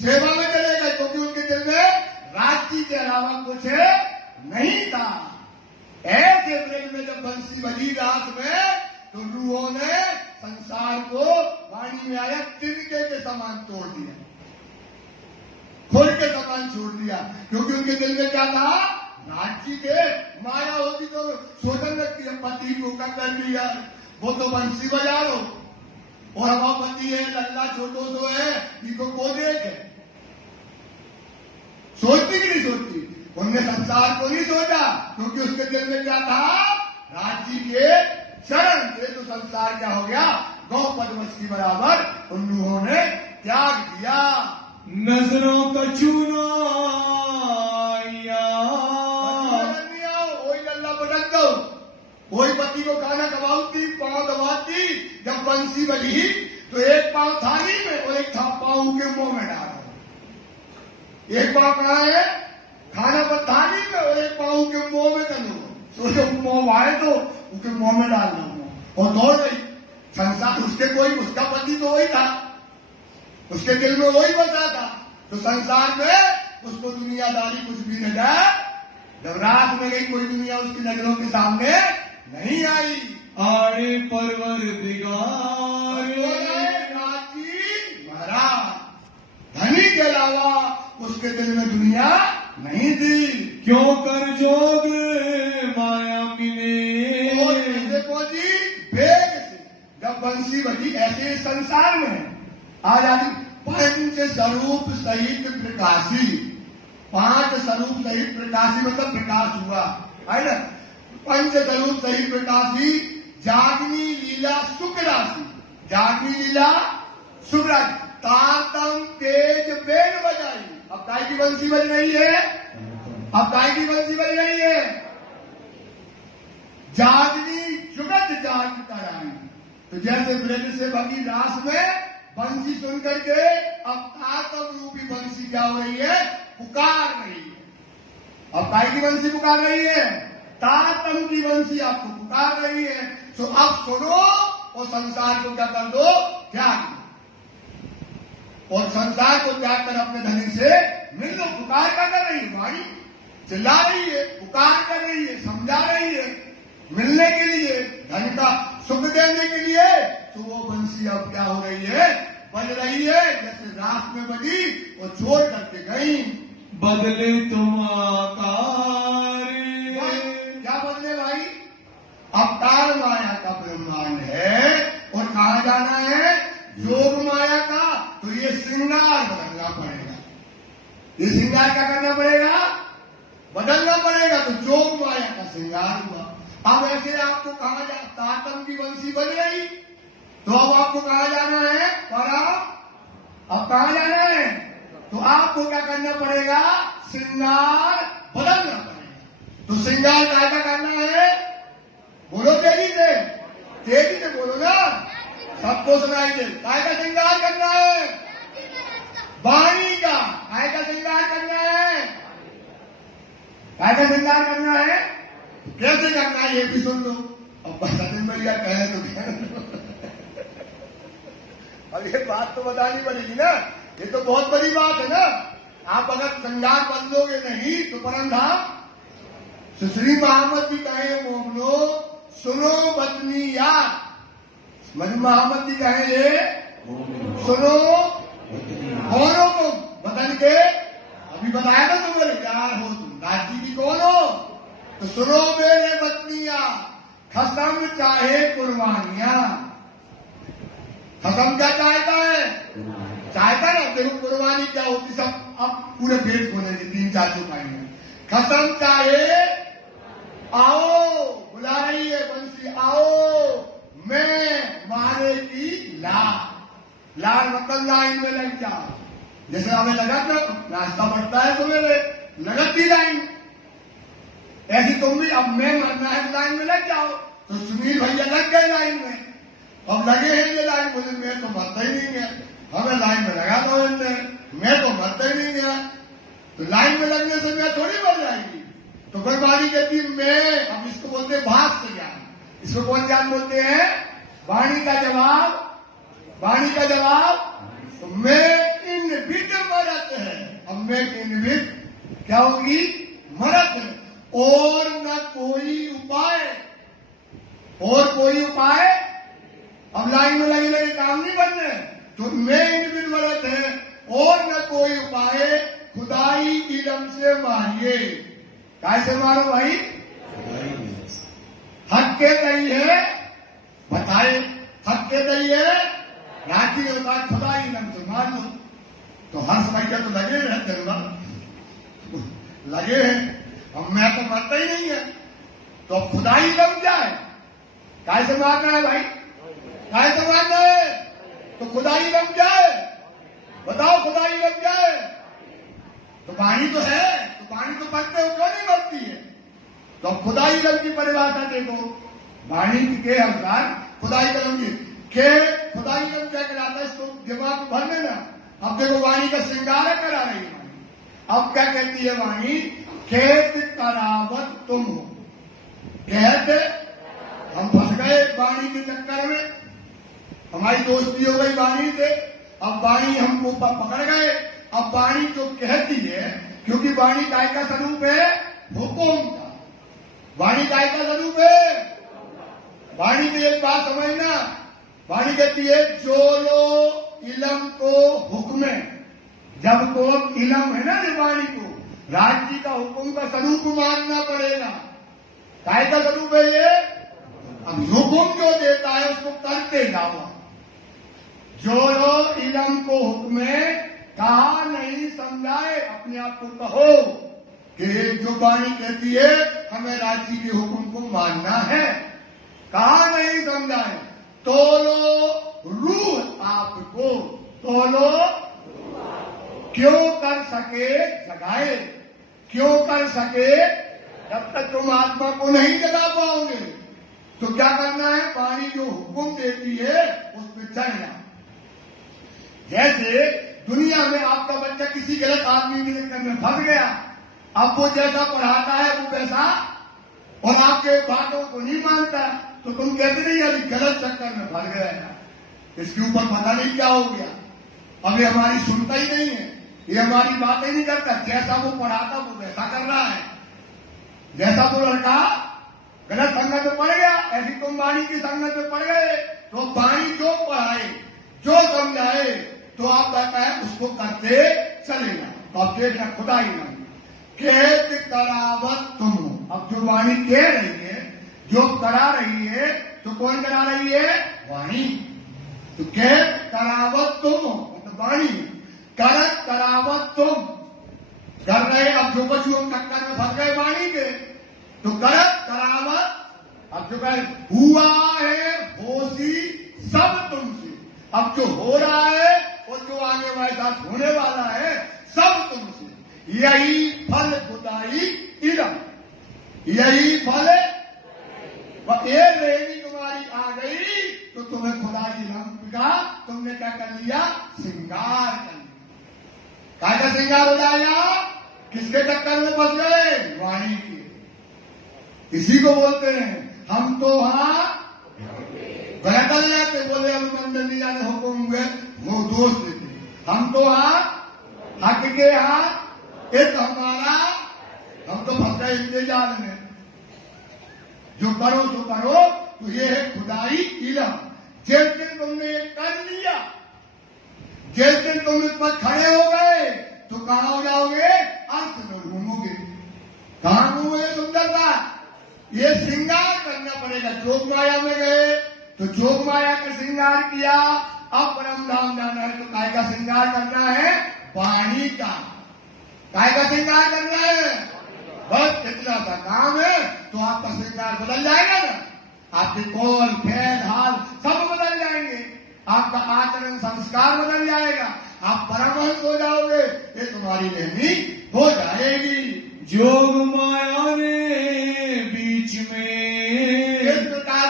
सेवा में चले गए, क्योंकि उनके दिल में राज्य के अलावा कुछ नहीं था। ऐसे ब्रज में जब बंसी बजी रात में, तो रूहों ने संसार को वाणी में आया तिनके के समान तोड़ दिया, खोल के समान छोड़ दिया, क्योंकि उनके दिल में क्या था? राज्य के। माया होती तो सोचने लगती है, पति को कर लिया, वो तो बंसी बजा लो, और हमारा पति है लल्ला छोटो सो है, इनको को देख है। सोचती कि नहीं सोचती? उनने संसार को नहीं सोचा, क्योंकि उसके दिल में क्या था? राज्य के चरण थे। तो संसार क्या हो गया? गौ पद्मस की बराबर उन लोगों ने त्याग दिया। नजरों का चूना वही लल्ला पटक दो, वही पति को खाना खवाती, पांव दबाती। जब बंसी बजी तो एक पांव थाली में और एक पांव के मुंह में डाला। एक पांव कहाँ है? खाना पर थाली में, और एक पांव के मुंह में डालो। सोचो मुंह आए तो उसके मुंह में डाल दो, और दौड़ गई। संसार उसके कोई, उसका पति तो वही था, उसके दिल में वही बसा था। तो संसार में उसको दुनियादारी कुछ भी न जाए। जब रात में गई, कोई दुनिया उसकी नजरों के सामने नहीं आई। आड़े परवर दिगार महाराज, धनी के अलावा उसके दिल में दुनिया नहीं थी। क्यों कर जोग माया मिले। पहुंची वेग से जब बंसी बजी, ऐसे संसार में आज आदि 5 स्वरूप सहित प्रकाशी, 5 स्वरूप सहित प्रकाशी मतलब प्रकाश हुआ है ना। 5 स्वरूप सहित प्रकाशी, जागनी लीला सुख राशि, जागनी लीला सुख राशि, तातम तेज बेल बजाई। अब काय की बंसी बज रही है? अब काय की बंसी बज रही है? जागनी जुगत जाग कराई। तो जैसे ब्रज से भगी रास में बंसी सुन करके अब तातम रूपी बंसी क्या हो रही है? पुकार रही है। अब काय की बंसी पुकार रही है? तातम की बंसी आपको पुकार रही है। तो अब सुनो और संसार को क्या कर दो? त्याग। और संसार को त्याग कर अपने धनी से मिल लो। पुकार क्या कर रही है? वाणी चिल्ला रही है, पुकार कर रही है, समझा रही है, मिलने के लिए, धन का सुख देने के लिए। तो वो बंसी अब क्या हो रही है? बज रही है, जैसे रात में बजी और छोड़ करके गई। बदले तुम आकार। क्या बदले भाई? अवतार माया का ब्रह्मांड है, और कहा जाना है? योग माया का। तो ये श्रृंगार बदलना पड़ेगा। ये श्रृंगार क्या करना पड़ेगा? बदलना पड़ेगा। तो योग माया का श्रृंगार हुआ। अब ऐसे आपको कहा जा, तातम की बंसी बज रही, तो अब आपको कहा जाना है? अब कहा जाना है? तो आपको क्या करना पड़ेगा? श्रृंगार बदलना पड़ेगा। तो श्रृंगार क्या करना है? बोलो तेजी से बोलो ना, सबको सुनाई दे। काय का श्रृंगार करना है? वाणी का। काय का श्रृंगार करना है? काय का श्रृंगार करना है? कैसे करना है ये भी सुन लो। अब सचिन भैया कहे तो अब ये बात तो बतानी पड़ेगी ना, ये तो बहुत बड़ी बात है ना। आप अगर श्रृंगार बदलोगे नहीं तो परम धाम। श्री मोहम्मद जी कहे मोहम्मदो सुनो बचनी यार। मोहम्मद जी कहे ये सुनो कौनों को बदल के, अभी बताया ना तुम बोले यार हो तुम राजी की कौन हो? तो सुनो मेरे बचनिया, खसम चाहे कुर्बानियां। खसम क्या चाहता है? चाहता ना, देखो कुर्बानी क्या होती सब अब पूरे पेट खोले 3-4 चुपाई में। खसम चाहे, आओ बुला रही है बंसी, आओ मैं मारे की लाल मतलब लाइन में लग जाओ। जैसे हमें लगा ना नाश्ता बढ़ता है तो मेरे लगती लाइन, ऐसी तुम भी अब मैं मरना है लाइन में लग जाओ। तो सुनील भैया लग गए लाइन में। अब लगे हैं ये लाइन, बोले मैं तो मरता ही नहीं है, हमें लाइन में लगा दो, मैं तो मरता ही नहीं है। तो लाइन में लगने से मैं थोड़ी मर जाएगी। तो कोई वाणी कहती मैं, अब इसको बोलते हैं भाष्य ज्ञान। इसको कौन ज्ञान बोलते हैं? वाणी का जवाब, वाणी का जवाब। तो मैं इन विद मरत है। अब मैं इन विद क्या होगी? मरत है। और न कोई उपाय, और कोई उपाय। अब लाइन में लगे लगे काम नहीं बनने। तो मैं इन विद मरत है और न कोई उपाय, खुदाई इलम से मारिए। कैसे मारो भाई? हक के दई है, बताए हक के दई है, राखी होता है खुदाई इलम से मार दो। तो हर्ष भैया तो लगे रहते हैं, लगे हैं। अब मैं तो मरता ही नहीं है, तो खुदाई इलम जाए। कैसे मारना है भाई? कैसे मारना है? तो खुदाई इलम जाए, बताओ खुदाई इलम जाए। तो वाणी तो है, तो वाणी तो पढ़ते हो, क्यों नहीं बनती है? तो खुदाई कलम की परिभाषा देखो, वाणी के अनुसार खुदाई कलम की के खुदाई कलम क्या कहलाता है, इसको दिमाग में भर लेना। अब देखो वाणी का श्रृंगार करा रही है वाणी। अब क्या कहती है वाणी? खेत करावत तुम हो। कहते हम फंस गए वाणी के चक्कर में, हमारी दोस्ती हो गई वाणी से। अब वाणी हमको पकड़ गए। अब वाणी जो कहती है, क्योंकि वाणी काय का स्वरूप है? हुकुम का। वाणी काय का स्वरूप है? वाणी में एक बात समझना, वाणी कहती है जो लो इलम को हुक्म। जब को इलम है ना, वाणी को राज्य का हुक्म का स्वरूप मानना पड़ेगा। काय का स्वरूप है ये? अब हुक्म जो देता है उसको करते जाओ। जो लो इलम को हुक्म, कहा नहीं समझाए, अपने आप को कहो कि जो वाणी कहती है हमें राज्य के हुक्म को मानना है। कहा नहीं समझाए, तोलो रूह आपको, तोलो क्यों कर सके जगाए, क्यों कर सके। जब तक तुम आत्मा को नहीं जगा पाओगे तो क्या करना है? वाणी जो हुक्म देती है उस पर चलना। जैसे दुनिया में आपका बच्चा किसी गलत आदमी के चक्कर में फंस गया, अब वो जैसा पढ़ाता है वो वैसा, और आपके बातों को नहीं मानता, तो तुम कहते नहीं अभी गलत चक्कर में फंस गया, इसके ऊपर पता नहीं क्या हो गया, अब ये हमारी सुनता ही नहीं है, ये हमारी बातें नहीं करता, जैसा वो पढ़ाता वो वैसा कर रहा है। जैसा वो लड़का गलत संगत में पड़ गया, ऐसी तुम वाणी की संगत में पड़ गए। तो वाणी जो पढ़ाए, जो समझाए, तो आप कहता है उसको करते चलेगा। तो अब देखना खुदाई नहीं खेत करावत तुम हो। अब जो वाणी कह रही है, जो करा रही है, तो कौन करा रही है? वाणी। तो खेत करावत तुम हो, तो वाणी करत करावत तुम कर रहे। अब जो बच्चों चक्कर में फंस गए वाणी के, तो करत करावत। अब जो कहे हुआ है होशी सब तुमसे, अब जो हो रहा है और जो आने वाले साथ होने वाला है सब तुमसे। यही फल खुदाई इलम, यही फल। ये रेवी तुम्हारी आ गई तो तुम्हें खुदाई इलम का तुमने क्या कर लिया? श्रृंगार कर लिया। क्या का श्रृंगार हो जाएगा? किसके चक्कर में फंस गए? वाणी के। इसी को बोलते हैं हम तो हाँ बदल जाते, बोले अब मंदिर नहीं जाने हुक्म हुए, वो दोष देते। हम तो हाँ हक के हाँ, एक हमारा, हम तो फंस गए इंतजार में। जो करो तो करो, तो ये है खुदाई इलम। जिस दिन तुमने कर लिया, जिस दिन तुम इस पर खड़े हो गए, तो कहां हो जाओगे? अर्थ में घूमोगे। कहां घूमोगे? सुंदरता, ये श्रृंगार करना पड़ेगा। जोग माया में गए तो जोग माया का श्रृंगार किया, अब परम धाम जाना है तो काय का श्रृंगार करना है? वाणी का। काय का श्रृंगार करना है? बस इतना सा काम है, तो आपका श्रृंगार बदल जाएगा ना। आपके कौल खेल हाल सब बदल जाएंगे, आपका आचरण संस्कार बदल जाएगा, आप परमहंस हो जाओगे, ये तुम्हारी लेनी हो जाएगी। जोग माया ने बीच में इस प्रकार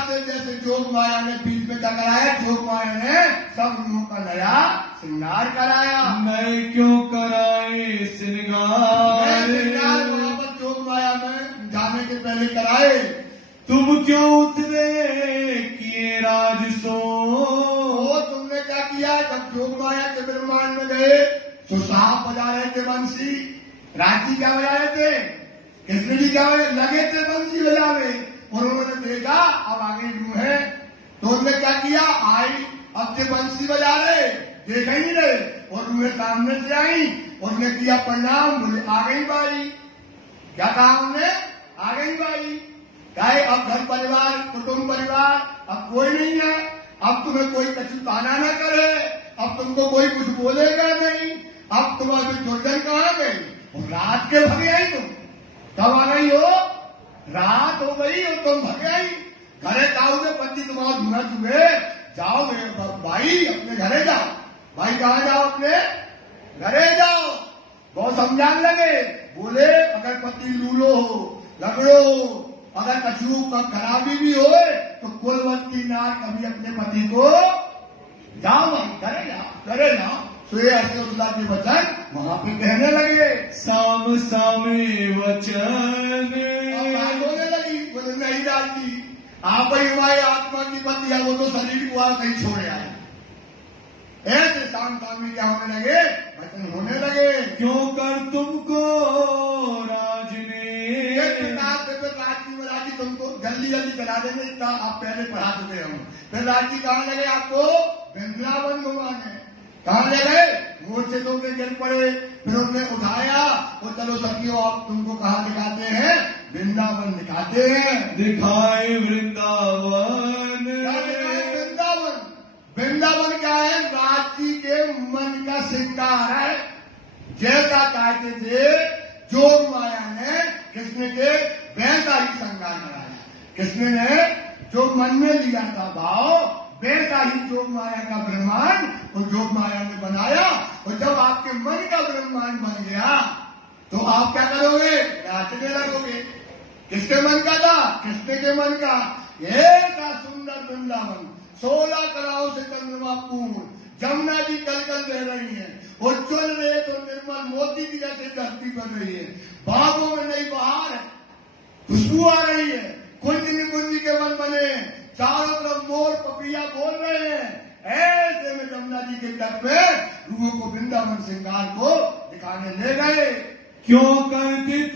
कराया? जोग माया ने सब रूहों का नया श्रृंगार कराया। मैं क्यों कराए श्रृंगार? श्रृंगार वहां पर जोग माया में जाने के पहले कराए। तुम क्यों उतरे किए राजसो? वो तुमने क्या किया? जब जोग माया के ब्रह्मांड में गए तो सांप बजा रहे थे बंसी, राजी क्या बजा रहे थे, कृष्ण जी क्या लगे थे बंसी बजाने, और उन्होंने देखा अब आगे रूह है, तो उन्होंने क्या किया? आई, अब से बंसी बजा रहे, देख ही नहीं रहे, और रूहें सामने से आई, और उन्हें किया प्रणाम, बोले आ गई बारी। क्या कहा उन्होंने? आ गई बारी। कहे अब घर परिवार, कुटुंब परिवार अब कोई नहीं है, अब तुम्हें कोई कछु ताना न करे, अब तुमको कोई कुछ बोलेगा नहीं, अब तुम अभी दुर्जन कहाँ गई? और रात के भगे आई तुम, कब आ गई हो? रात हो गई और तुम भगे आई। घरे जाओगे, पति तुम्हारा धुना चुके, जाओ भाई अपने घरे जाओ। भाई कहाँ जाओ? अपने घरे जाओ। बहुत समझाने लगे, बोले अगर पति लूलो हो, लकड़ो हो, अगर कछु खराबी भी हो तो कुलवंती नार कभी अपने पति को जाओ भाई घरे जाओ, घरे जाओ। तो ये अशोकला के वचन वहां पे कहने लगे, साम सामे वचन। बोलने लगी, बोले नहीं जाती, आप ही हमारी आत्मा की पति है, वो तो शरीर को आप नहीं छोड़े आए। ऐसे शाम सामी क्या होने लगे? वचन होने लगे। क्यों कर तुमको राज ने? राजी तुमको जल्दी जल्दी चला देंगे, इतना आप पहले पढ़ा चुके हो। फिर राजी कहाँ लगे? आपको वृंदावन घुमाने। कहाँ ले गए? मोर्चे तो के गिर पड़े, फिर उन्हें उठाया और चलो सखियों आप तुमको कहाँ दिखाते हैं? वृंदावन दिखाते हैं। दिखाए वृंदावन। वृंदावन, वृंदावन क्या है? राजी के मन का श्रृंगार है। जैसा चाहते थे जोग माया ने कृष्ण के वैसा ही श्रृंगार कराया। कृष्ण ने जो मन में लिया था भाव, वैसा ही जोग माया का ब्रह्मांड और जोग माया ने बनाया। और जब आपके मन का ब्रह्मांड बन गया तो आप क्या करोगे? नाचने लगोगे। किसके मन का था? कृष्ण के मन का। ऐसा सुंदर वृंदावन, 16 कलाओं से चंद्रमा पूर्ण, जमुना जी कल कल बह रही है, उज्ज्वल रेत और निर्मल मोती की जैसे धरती कर रही है, बागों में नई बहार है, खुशबू आ रही है, कुंज निकुंज के वन बने, चारों तरफ मोर पपिया बोल रहे हैं। ऐसे में जमुना जी के तट पे रूहों को वृंदावन श्रृंगार को दिखाने ले गए। क्यों करतित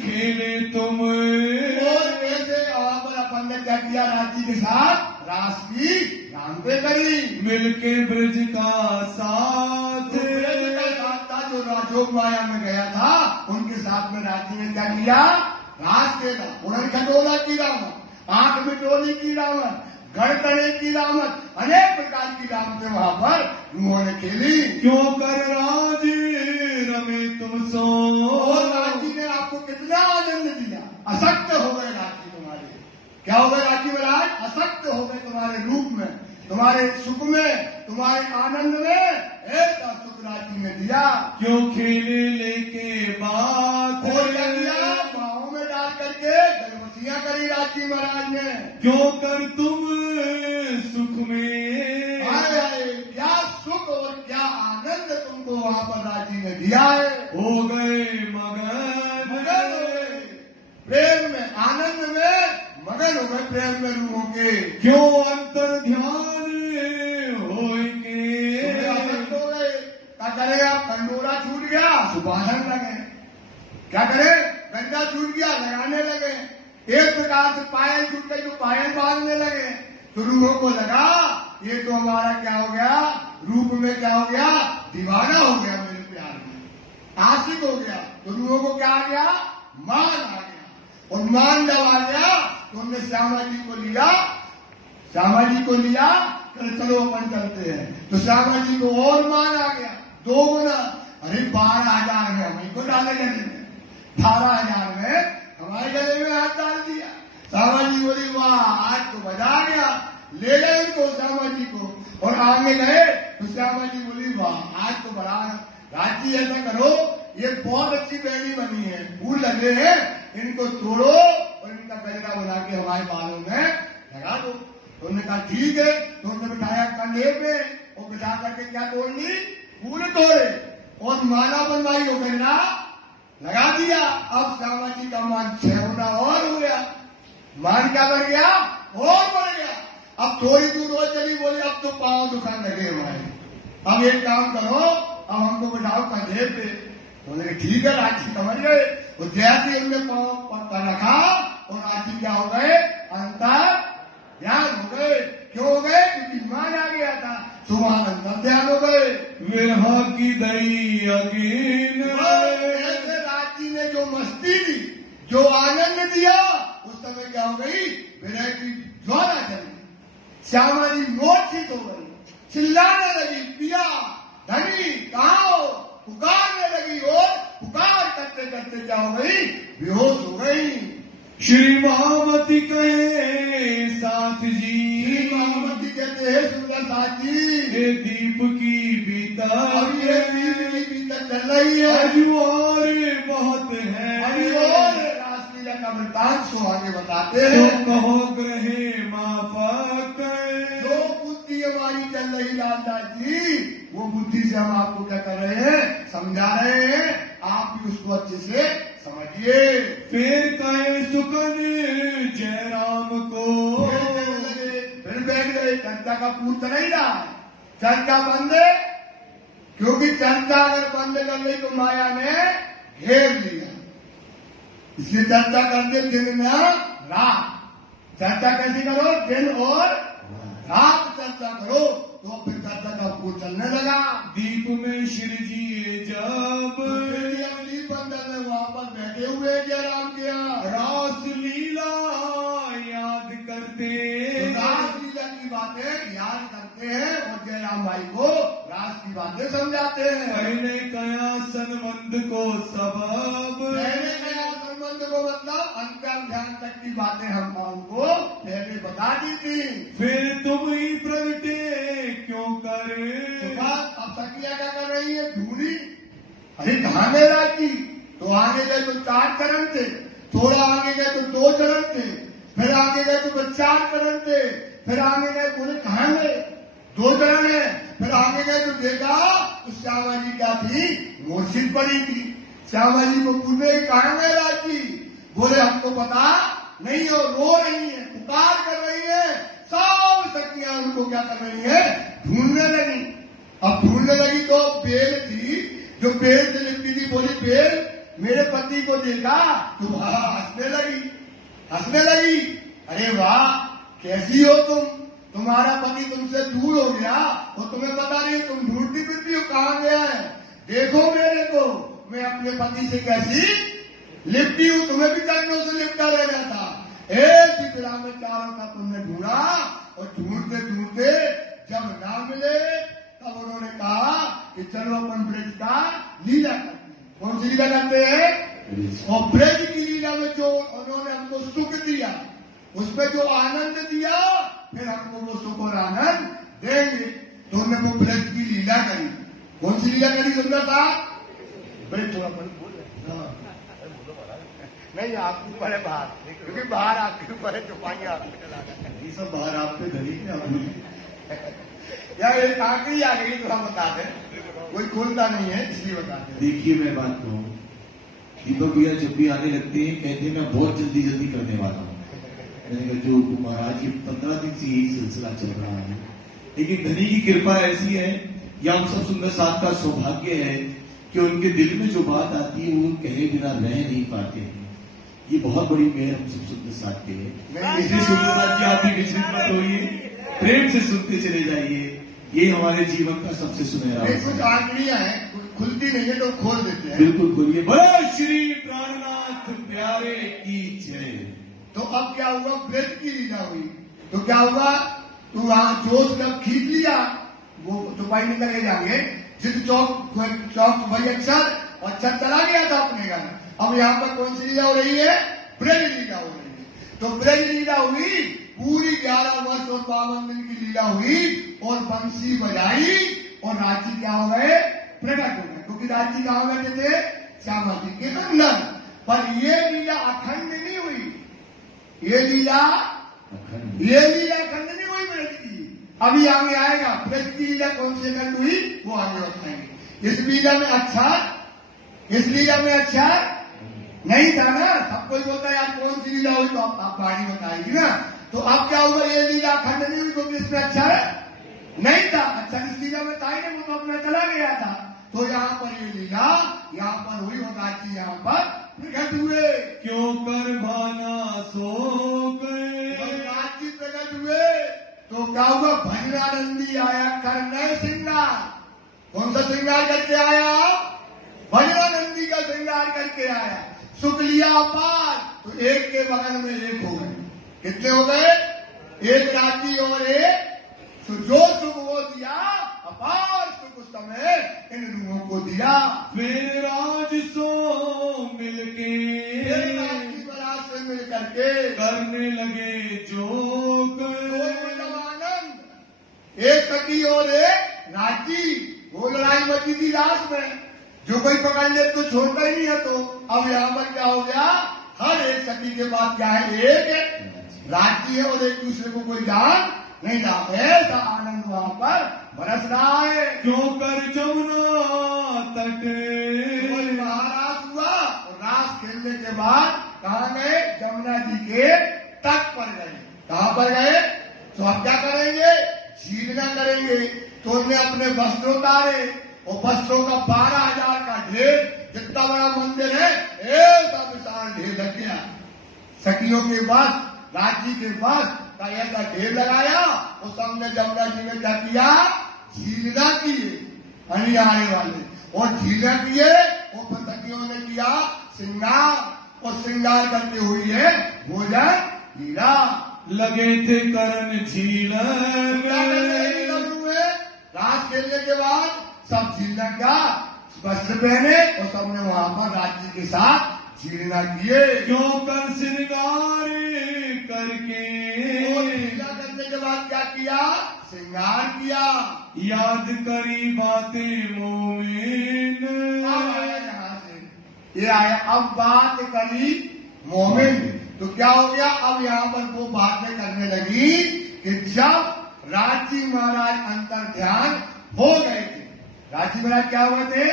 खेले तुम? और कैसे वहां पर अपन ने क्या किया? राजी के साथ रास की राम पे करी, मिलके ब्रज का साथ। ब्रज का साथ था जो राजोग माया में गया था, उनके साथ में राजी ने क्या किया? रास खेला, उड़न खटोला की रावण, आंख मिटोली की रावण, गड़तड़े की रावण, अनेक प्रकार की रावण वहां पर रूहों ने खेली। क्यों कर राज रमे तुम सो? और राजी ने आपको कितना आनंद दिया, असक्त हो गए राजी तुम्हारे। क्या हो गए राजी महाराज? असक्त हो गए तुम्हारे रूप में, तुम्हारे सुख में, तुम्हारे आनंद में। ऐसा सुख राजी ने दिया। क्यों खेले लेके बात? और क्या दिया? बाहों में डाल करके गर्भवतियां करी राजी महाराज ने। क्यों कर तुम सुख में? आए आए क्या सुख और क्या आनंद तुमको वहां पर राजी ने दिया है। हो गए मगन। मगन हो गए प्रेम में, आनंद में मगन हो गए प्रेम में रूहों के। क्यों अंतर ध्यान होए के? आनंद हो गए। क्या करे? आप कंडोरा छूट गया, सुभाषण लगे। क्या करे? गंजा छूट गया, लगाने लगे। एक प्रकार से पायल छूट गई तो पायल बांधने लगे। तो रूहों को लगा ये तो हमारा क्या हो गया? रूप में क्या हो गया? दीवाना हो गया मेरे प्यार में, आशिक हो गया। तो रूहों को क्या आ गया? मान आ गया। और मान जब आ गया तो उन्होंने श्यामा जी को लिया, श्यामा जी को लिया, चलो अपन चलते हैं। तो श्यामा जी को और मान आ गया, 2 गुना। अरे 12,000 में हम को डाले गले में, 12,000 में हमारे गले में हाथ डाल दिया। श्यामा जी बोली वाह, आज तो बजा गया। ले गए उनको, श्यामा जी को, और आगे गए तो श्यामा जी बोली वाह, आज तो बड़ा। राजी ऐसा करो, ये बहुत अच्छी बेड़ी बनी है, फूल लगे हैं, इनको तोड़ो और इनका गजरा बना के हमारे बालों में लगा दो। तो उन्होंने कहा ठीक है। तो उन्होंने बिठाया कंधे पे और बिठा करके क्या तोड़ ली, फूल तोड़े और माला बनवाई हो गई ना, लगा दिया। अब श्यामा जी का मान 6 गुना और हो गया, मान क्या बढ़ गया, और बढ़ गया। अब थोड़ी दूर और चली, बोली अब तो पाँव दुकान लगे हमारे, अब एक काम करो, अब हमको बिठाओ कंधे पे। बोले ठीक है, राजी समझ गए। और जैसे उनने पाँव रखा और राजी क्या हो गए, अंतर ध्यान हो गए। क्यों हो गए, क्योंकि मान आ गया था, सुबह अंतर ध्यान हो गए। विरह की दई यकीन ऐसे राजी ने जो मस्ती दी, जो आनंद दिया, उस समय क्या हो गई, विरह की ज्वाला चली। श्यामा जी मूर्छित हो गई, चिल्लाने लगी, पिया धनी कहाँ हो, पुकारने लगी और पुकार करते करते क्या हो गई, बेहोश हो गई। श्री महामती कहे साथ जी, श्री महामती कहते हैं सुंदर साथी, ये दीप की बीता, अब ये दीप की बीता चल रही है, अजू और बहुत है, अभी और रासलीला का वृत्तांत सो आगे बताते जो हैं। कहो ग्रहे माफक, जो बुद्धि हमारी चल रही लालदास जी, वो बुद्धि से हम आपको क्या कर रहे हैं, समझा रहे हैं, आप भी उसको अच्छे से समझिए। फिर कहे सुकन जयराम को, फिर बैठ गए, चर्चा का पूछ नहीं रहा, चर्चा बंद है, क्योंकि चर्चा अगर बंद कर ली तो माया ने घेर लिया, इसलिए चर्चा करते दिन में रात। चर्चा कैसी करो, दिन और रात चर्चा करो, तो फिर चर्चा का पूछ चलने लगा। दीप में श्री जी जब अगली बंदर में वहां पर बैठे हुए जयराम के यहाँ रास लीला याद करते, रास लीला की बातें याद करते हैं और जयराम भाई को रास की बातें समझाते हैं। पहले कया संबंध को सबब, पहले कया संबंध को मतलब अंतर ध्यान तक की बातें हम उनको पहले बता दी थी। फिर तुम ही प्रगटे क्यों करे, अब सखिया क्या कर रही है, ढूंढी, अरे कहाँ गए राजी, तो आगे गए तो 4 चरण थे, थोड़ा आगे गए तो 2 चरण थे, फिर आगे गए तो 4 चरण थे, फिर आगे गए बोले कहाँ गए, 2 चरण है, फिर आगे गए तो देखा तो श्यामा जी क्या थी, मूर्छित पड़ी थी। श्यामा जी को पूछे कहाँ गए राजी, बोले हमको पता नहीं, और रो रही है, पुकार कर रही है, सब सखियां उनको क्या कर रही है, ढूंढने लगी। अब ढूंढने लगी तो बेल थी, जो बेल से लिपटी थी, बोली बेल मेरे पति को देखा तो हंसने लगी। अरे वाह, कैसी हो तुम, तुम्हारा पति तुमसे दूर हो गया और तुम्हें पता नहीं, तुम ढूंढती फिरती हो कहाँ गया है, देखो मेरे को, मैं अपने पति से कैसी लिपटी हूं, तुम्हें भी चरणों से लिपटा रहना था। एक ही बिला में चारों का तुमने ढूंढा और ढूंढते ढूंढते जब ना मिले तब उन्होंने कहा कि चलो अपन ब्रज का लीला करते हैं। कौन सी लीला करते हैं, और ब्रज की लीला में जो उन्होंने हमको सुख दिया, उसमें जो आनंद दिया, फिर हमको वो सुख और आनंद देंगे। तो उन्होंने वो ब्रज की लीला करी। कौन सी लीला करी सुंदर साहब, ब्रज थोड़ा बोल नहीं, आपके ऊपर है बाहर, क्योंकि बाहर आपके ऊपर है, चुपाएंगे आपके, ये सब बाहर आप पे धरी यार एक आखिरी आ गई तो हम बता दें, कोई खुलता नहीं है इसलिए बता दें। देखिए मैं बात कहूँ, दीपक भैया जब भी आने लगते हैं कहते हैं मैं बहुत जल्दी जल्दी करने वाला हूँ। मैंने कहा जो महाराज की 15 दिन से यही सिलसिला चल रहा है, लेकिन धनी की कृपा ऐसी है या हम सब सुंदर साथ का सौभाग्य है कि उनके दिल में जो बात आती है वो कहे बिना रह नहीं पाते हैं। ये बहुत बड़ी मेहर हम सब सुंदर साथ के है। इसलिए सुंदर साथ की आप भी विचलित मत होइए, प्रेम से सुनते चले जाइए, ये हमारे जीवन का सबसे सुनहरा कुछ आंकड़ियां हैं, खुलती नहीं है तो खोल देते हैं। बिल्कुल खोलिए। बोलो श्री प्राणनाथ प्यारे की जय। तो अब क्या हुआ, ब्रज की लीला हुई तो क्या हुआ, तो वहां जोश जब खींच लिया, वो चौपाई नहीं लगे जाएंगे, जिद चौक भाई अक्षर और अक्षर चला गया था अपने घर। अब यहाँ पर कौन सी लीला हो रही है, ब्रज लीला हो रही है। तो ब्रज लीला हुई, पूरी 11 वर्ष और 52 दिन की लीला हुई, और बंसी बजाई और रांची क्या हो गए, प्रकट हो गए, क्योंकि रांची कहाँ बैठे थे, श्यामा जी के अंदर। पर ये लीला अखंड नहीं हुई, ये लीला अखंड नहीं हुई, अभी आगे आएगा। ब्रज की लीला कौन सी जगह हुई वो आगे बताएंगे। इस लीला में अच्छा नहीं था ना। सब कोई बोलता है यार कौन सी लीला हुई, तो आप बाणी बताएगी ना। तो अब क्या हुआ, ये लीला अखंड नहीं हुई क्योंकि इसमें अच्छा नहीं था। अच्छा इस लीला में था ही नहीं, वो तो अपना चला गया था। तो यहाँ पर ये लीला यहाँ पर हुई और राजी यहाँ पर प्रकट हुए। क्यों कर भाना सो गए, राजी प्रकट हुए तो क्या हुआ, भजनानंदी आया करने श्रृंगार। कौन सा श्रृंगार करके आया, भजनानंदी का श्रृंगार करके आया। सुख लिया अपार, तो एक के बगल में एक हो गए। कितने हो गए, एक राजी और एक। तो जो सुख वो दिया अपार सुख उस समय इन रूहों को दिया। फिर राज सो मिलके, राजी बरात से मिल करके करने लगे जोग आनंद। एक सखी और एक राजी, वो लड़ाई मची थी रात में। जो कोई पकड़ ले तो छोड़ता ही नहीं है। तो अब यहाँ पर क्या हो गया, हर एक सखी के बाद क्या है, एक राजी है और एक दूसरे को कोई जान नहीं था। ऐसा आनंद वहां पर बरस रहा है। क्यों कर जमुना तट, महाराज हुआ और रास खेलने के बाद कहाँ गए, जमुना जी के तट पर गए। कहाँ पर गए, तो अब क्या करेंगे, झीलना करेंगे। तो उन्होंने अपने वस्त्र उतारे और वस्त्रों का 12,000 का ढेर, जितना बड़ा मंदिर है ऐसा विशाल ढेर लग गया। सखियों के पास, राजी के पास का ऐसा ढेर लगाया। और सबने जमुना जी में क्या किया, झीलना किए हरियाणे वाले, और झीलना किए। और फिर सखियों ने किया श्रृंगार, और श्रृंगार करके हुई है भोजन लीला। लगे थे करण झील हुए। रात खेलने के बाद सब झीलना का वस्त्र पहने और सबने वहां पर राज्य के साथ झीलना किए। क्यों कर श्रृंगार करके, झीलना करने के बाद क्या किया, श्रृंगार किया। याद करी बातें मोमिन, यहाँ से ये आया, अब बात करी मोमिन। तो क्या हो गया, अब यहाँ पर वो बातें करने लगी कि जब राजी महाराज अंतर ध्यान हो गए थे। राजी महाराज क्या हुए थे,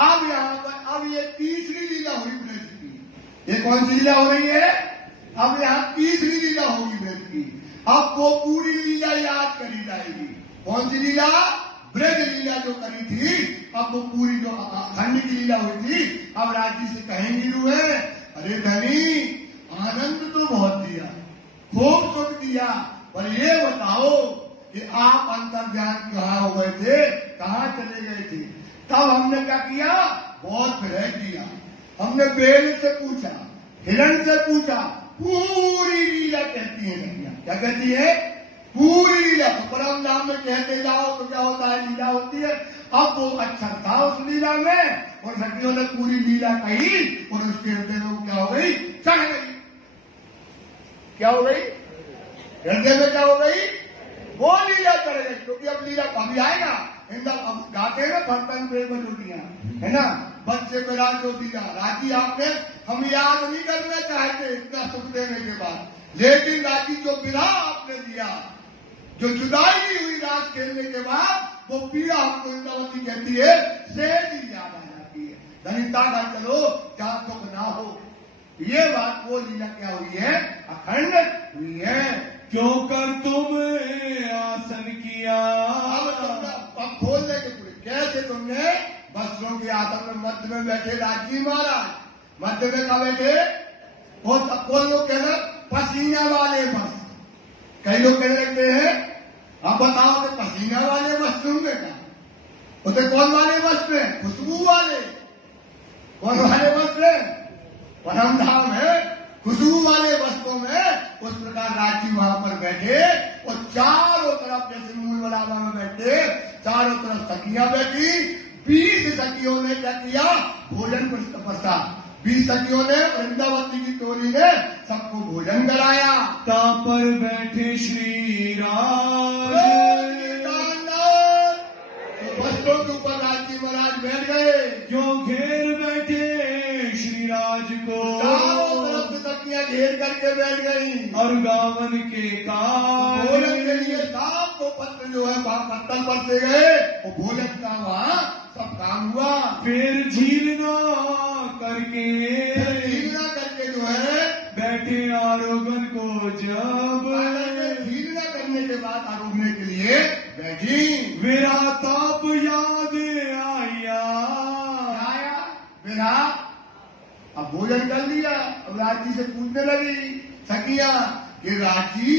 अब यहाँ पर अब ये तीसरी लीला हुई ब्रज की। ये कौन सी लीला हो रही है, अब यहाँ तीसरी लीला होगी ब्रज की। अब वो पूरी लीला याद करी जाएगी। कौन सी लीला, ब्रज लीला जो करी थी, अब वो पूरी जो अखंड की लीला हुई थी, अब राजी से कहेंगी रूहे, अरे धनी आनंद तो बहुत दिया, खूब सुख दिया, पर ये बताओ कि आप अंतर ध्यान कहाँ हो गए थे, कहाँ चले गए थे। तब हमने क्या किया, बहुत विरह किया। हमने बेल से पूछा, हिरण से पूछा, पूरी लीला कहती है नदियां। क्या कहती है, पूरी लीला। तो परम नाम में कहते जाओ तो क्या होता है, लीला होती है। अब वो अक्षर था उस लीला में, और सखियों ने पूरी लीला कही, और उसके हृदय में क्या हो गई, चढ़ गई। क्या हो गई, हृदय में क्या हो गई, वो लीला चढ़ गई। क्योंकि अब लीला अभी आएगा, अब गाते हैं ना बर्तन पे बजूटियां, है ना, बच्चे पे राज होती जा। राजी आपने, हम याद नहीं करना चाहते इतना सुख देने के बाद, लेकिन राजी जो विरह आपने दिया, जो जुदाई हुई रात खेलने के बाद, वो पीड़ा हमको इंद्रावती कहती है, सेज ही याद आ जाती है। धनिता का चलो क्या दुख ना हो। ये बात वो लीला क्या हुई है, अखंड हुई है। क्यों कर तुम आसन किया, अब खोल देंगे पूरे, कैसे तुमने वस्त्रों के आसन में मध्य में बैठे राजी महाराज, मध्य में कहा बैठे, कौन लोग कहना पसीना वाले वस्त्र, कई लोग कहने लगते हैं, अब बताओ तो पसीना वाले वस्त्र होंगे क्या, उसे कौन वाले वस्त्र है, खुशबू वाले, कौन वाले वस्त्र है, परम धाम है, खुशबू वाले वस्त्रों में। उस प्रकार राजी वहां पर बैठे, और चारों तरफ जैसे मूल बलावा में बैठे, चारों तरफ सखियां बैठी। 20 सखियों ने क्या किया, भोजन परोसा। 20 सखियों ने, वृंदावती की टोली ने सबको भोजन कराया। ता पर बैठे श्री राज, वस्त्रों के ऊपर राजी महाराज बैठ गए। क्यों घेर बैठे श्री राज को, चारों तरफ सखियां घेर करके बैठ गई और गावन के काल भोजन के लिए सांप को पत्र जो है वहां पत्तल पर से गए वो भोजन का वहां सब काम हुआ। फिर झीलना करके झीलना करके जो है बैठे आरोगन को जब झीलना करने के बाद आरोगने के लिए बैठी विराताप याद आया मेरा अब भोजन कर लिया। अब राजी से पूछने लगी सखिया कि राजी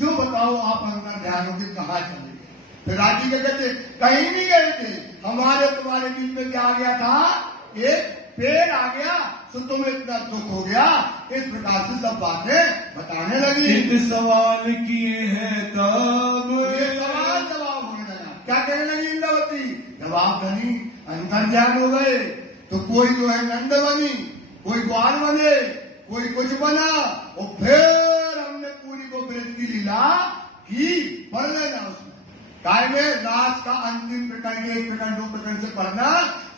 जो बताओ आप अंदर ध्यान होगी कहाँ चले गए? फिर राजी के कहते कहीं नहीं गए थे, हमारे तुम्हारे बीच में क्या आ गया था, एक पेड़ आ गया तो तुम्हें इतना दुख हो गया। इस प्रकार से सब बातें बताने लगी। सवाल किए हैं तब ये सवाल जवाब होने लगा। क्या कहने लगी इंद्रावती? जवाब नहीं, अंतर ध्यान हो गए तो कोई जो है नंद बनी, कोई ग्वाल बने, कोई कुछ बना और फिर हमने पूरी को ब्रज की लीला की। पढ़ लेना उसमें काय में रास का अंतिम प्रकरण, एक प्रकरण दो प्रकरण से पढ़ना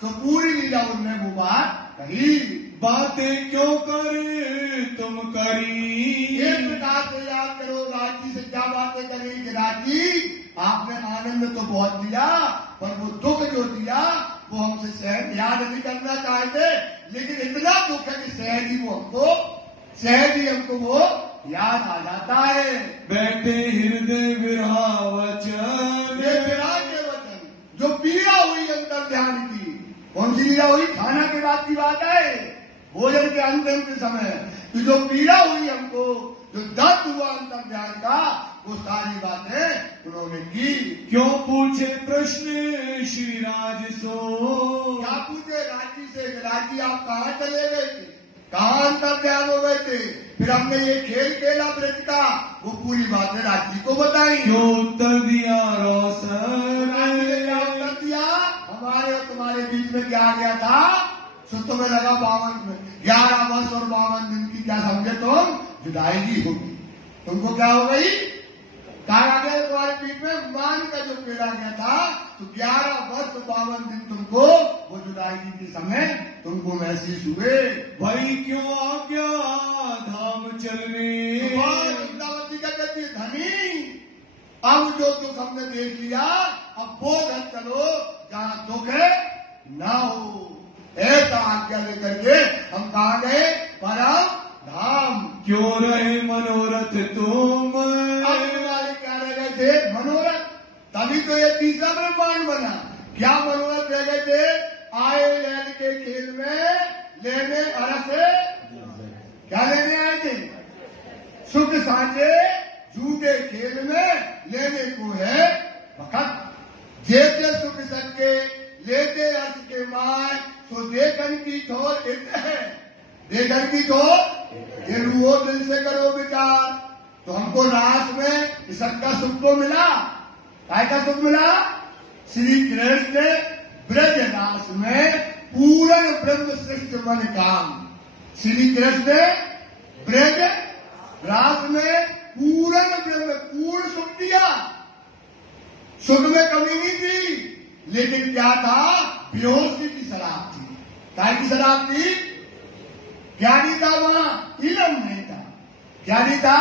तो पूरी लीला उनने वो बात कही। बातें क्यों करे तुम करी, एक प्रकार से याद करो राजी से क्या बातें करी कि राजी आपने आनंद तो बहुत दिया पर वो दुख जो दिया वो हमसे सहज याद नहीं करना चाहते, लेकिन इतना दुख है कि सहज ही हमको वो याद आ जाता है। बैठे हृदय विरहा वचन, ये विरह के वचन जो पीड़ा हुई अंतर ध्यान की, कौन सी पीड़ा हुई? खाना के बाद की बात है, भोजन के अंतिम के समय तो जो पीड़ा हुई हमको, जो दर्द हुआ अंतर ध्यान का, वो सारी बातें उन्होंने की। क्यों पूछे प्रश्न श्री राज सो, क्या पूछे राजी से? राजी आप कहाँ चले गए थे, कहाँ अंतर ध्यान हो गए थे? फिर हमने ये खेल खेला ब्रज का, वो पूरी बातें राजी को बताई। क्यों उत्तर दिया रोशन, क्या उत्तर दिया? हमारे और तुम्हारे बीच में क्या आ गया था? सो तुम्हें लगा 11 वर्ष और 52 दिन की क्या समझे तुम जुदाई होगी। तुमको क्या हो गई? कहा आ गया तुम्हारे बीच में मान का जो पेड़ा गया था तो 11 वर्ष 52 दिन तुमको वो जुदाई के समय तुमको महसूस हुए। भाई क्यों आ गया धाम चलने, वृंदावती का कहती है धनी अब जो दुख हमने देख लिया, अब वो घर चलो जहाँ दुख है ना हो। ऐसा आज्ञा लेकर के हम कहा गए परम धाम। क्यों रहे मनोरथ तुम, तुम्हारे क्या रह गए थे? मनोरथ। तभी तो ये तीसरा ब्रह्मांड बना। क्या मनोरथ रह गए थे? आए लैल के खेल में लेने अरस, क्या लेने आए थे? सुख सांचे झूठे खेल में लेने को है वक्त। जेते सुख सके लेते अर्थ के माय, तो देखन की ठोर कहते हैं, देखन की ठोर ये रूहो दिल से करो विचार। तो हमको रास में सबका सुख को मिला, काय का सुख मिला? श्री कृष्ण ने ब्रज रास में पूर्ण ब्रह्म श्रेष्ठ मन काम। श्री कृष्ण ने ब्रज रास में पूर्ण ब्रह्म पूर्ण सुख दिया, सुख में कमी नहीं थी, लेकिन क्या था? बेहोशी की शराब थी। काय की शराब थी? ज्ञानी था वहां, इलम नहीं था। ज्ञानी था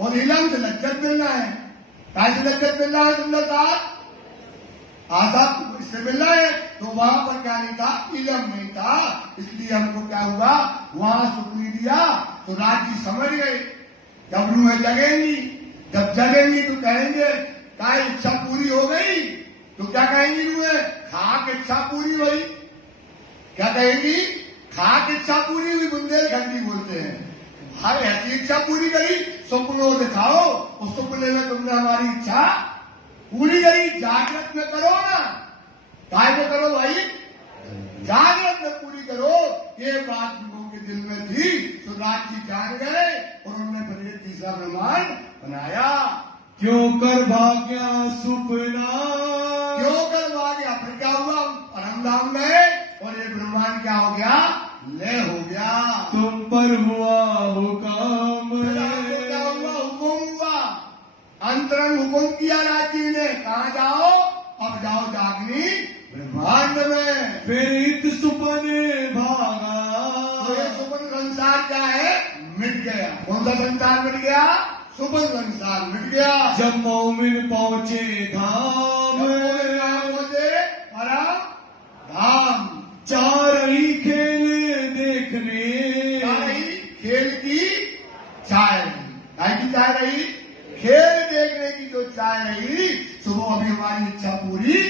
और इलम से लज्जत मिलना है। काय से लज्जत मिलना है? सुंदर साहब आजाद इससे मिलना है, तो वहां पर ज्ञानी था, इलम नहीं था, इसलिए हमको क्या हुआ? वहां सुख नहीं दिया। तो राजी समझ गए जब रूहें जगेंगी, जब जगेंगी तो कहेंगे क्या इच्छा पूरी हो गई? तो क्या कहेंगी रूहें? खाक इच्छा पूरी हुई। क्या कहेंगी? खाक इच्छा पूरी हुई। बुंदेलखंडी बोलते हैं हर ऐसी इच्छा पूरी करी, सपनों दिखाओ, उस सपने में तुमने हमारी इच्छा पूरी करी। जागृत में करो ना, काय में करो भाई? जागृत में पूरी करो। ये बात लोगों के दिल में थी, तो राजी जाग गए और उन्होंने फिर तीसरा ब्रह्मांड बनाया। क्यों कर भाग्या सुपना, क्यों कर भाग्या? फिर क्या हुआ? परम धाम गए और ये ब्रह्मांड क्या हो गया? लय हो गया। तुम पर हुआ हुक्म, क्या हुआ? हुकुम हुआ, अंतरंग हुकुम किया राजी ने, कहा जाओ? अब जाओ जागनी ब्रह्मांड में। फिर इत सुपने भागा, तो ये सुपन संसार क्या है? मिट गया। कौन सा संसार मिट गया? शुभ संसार मिट गया। जब मोमिन पहुंचे धाम, पहुंचे परम धाम, चाह रही खेल देखने, खेल की चाह रही, काय की चाह रही? खेल देखने की जो चाह रही। सुबह अभी हमारी इच्छा पूरी,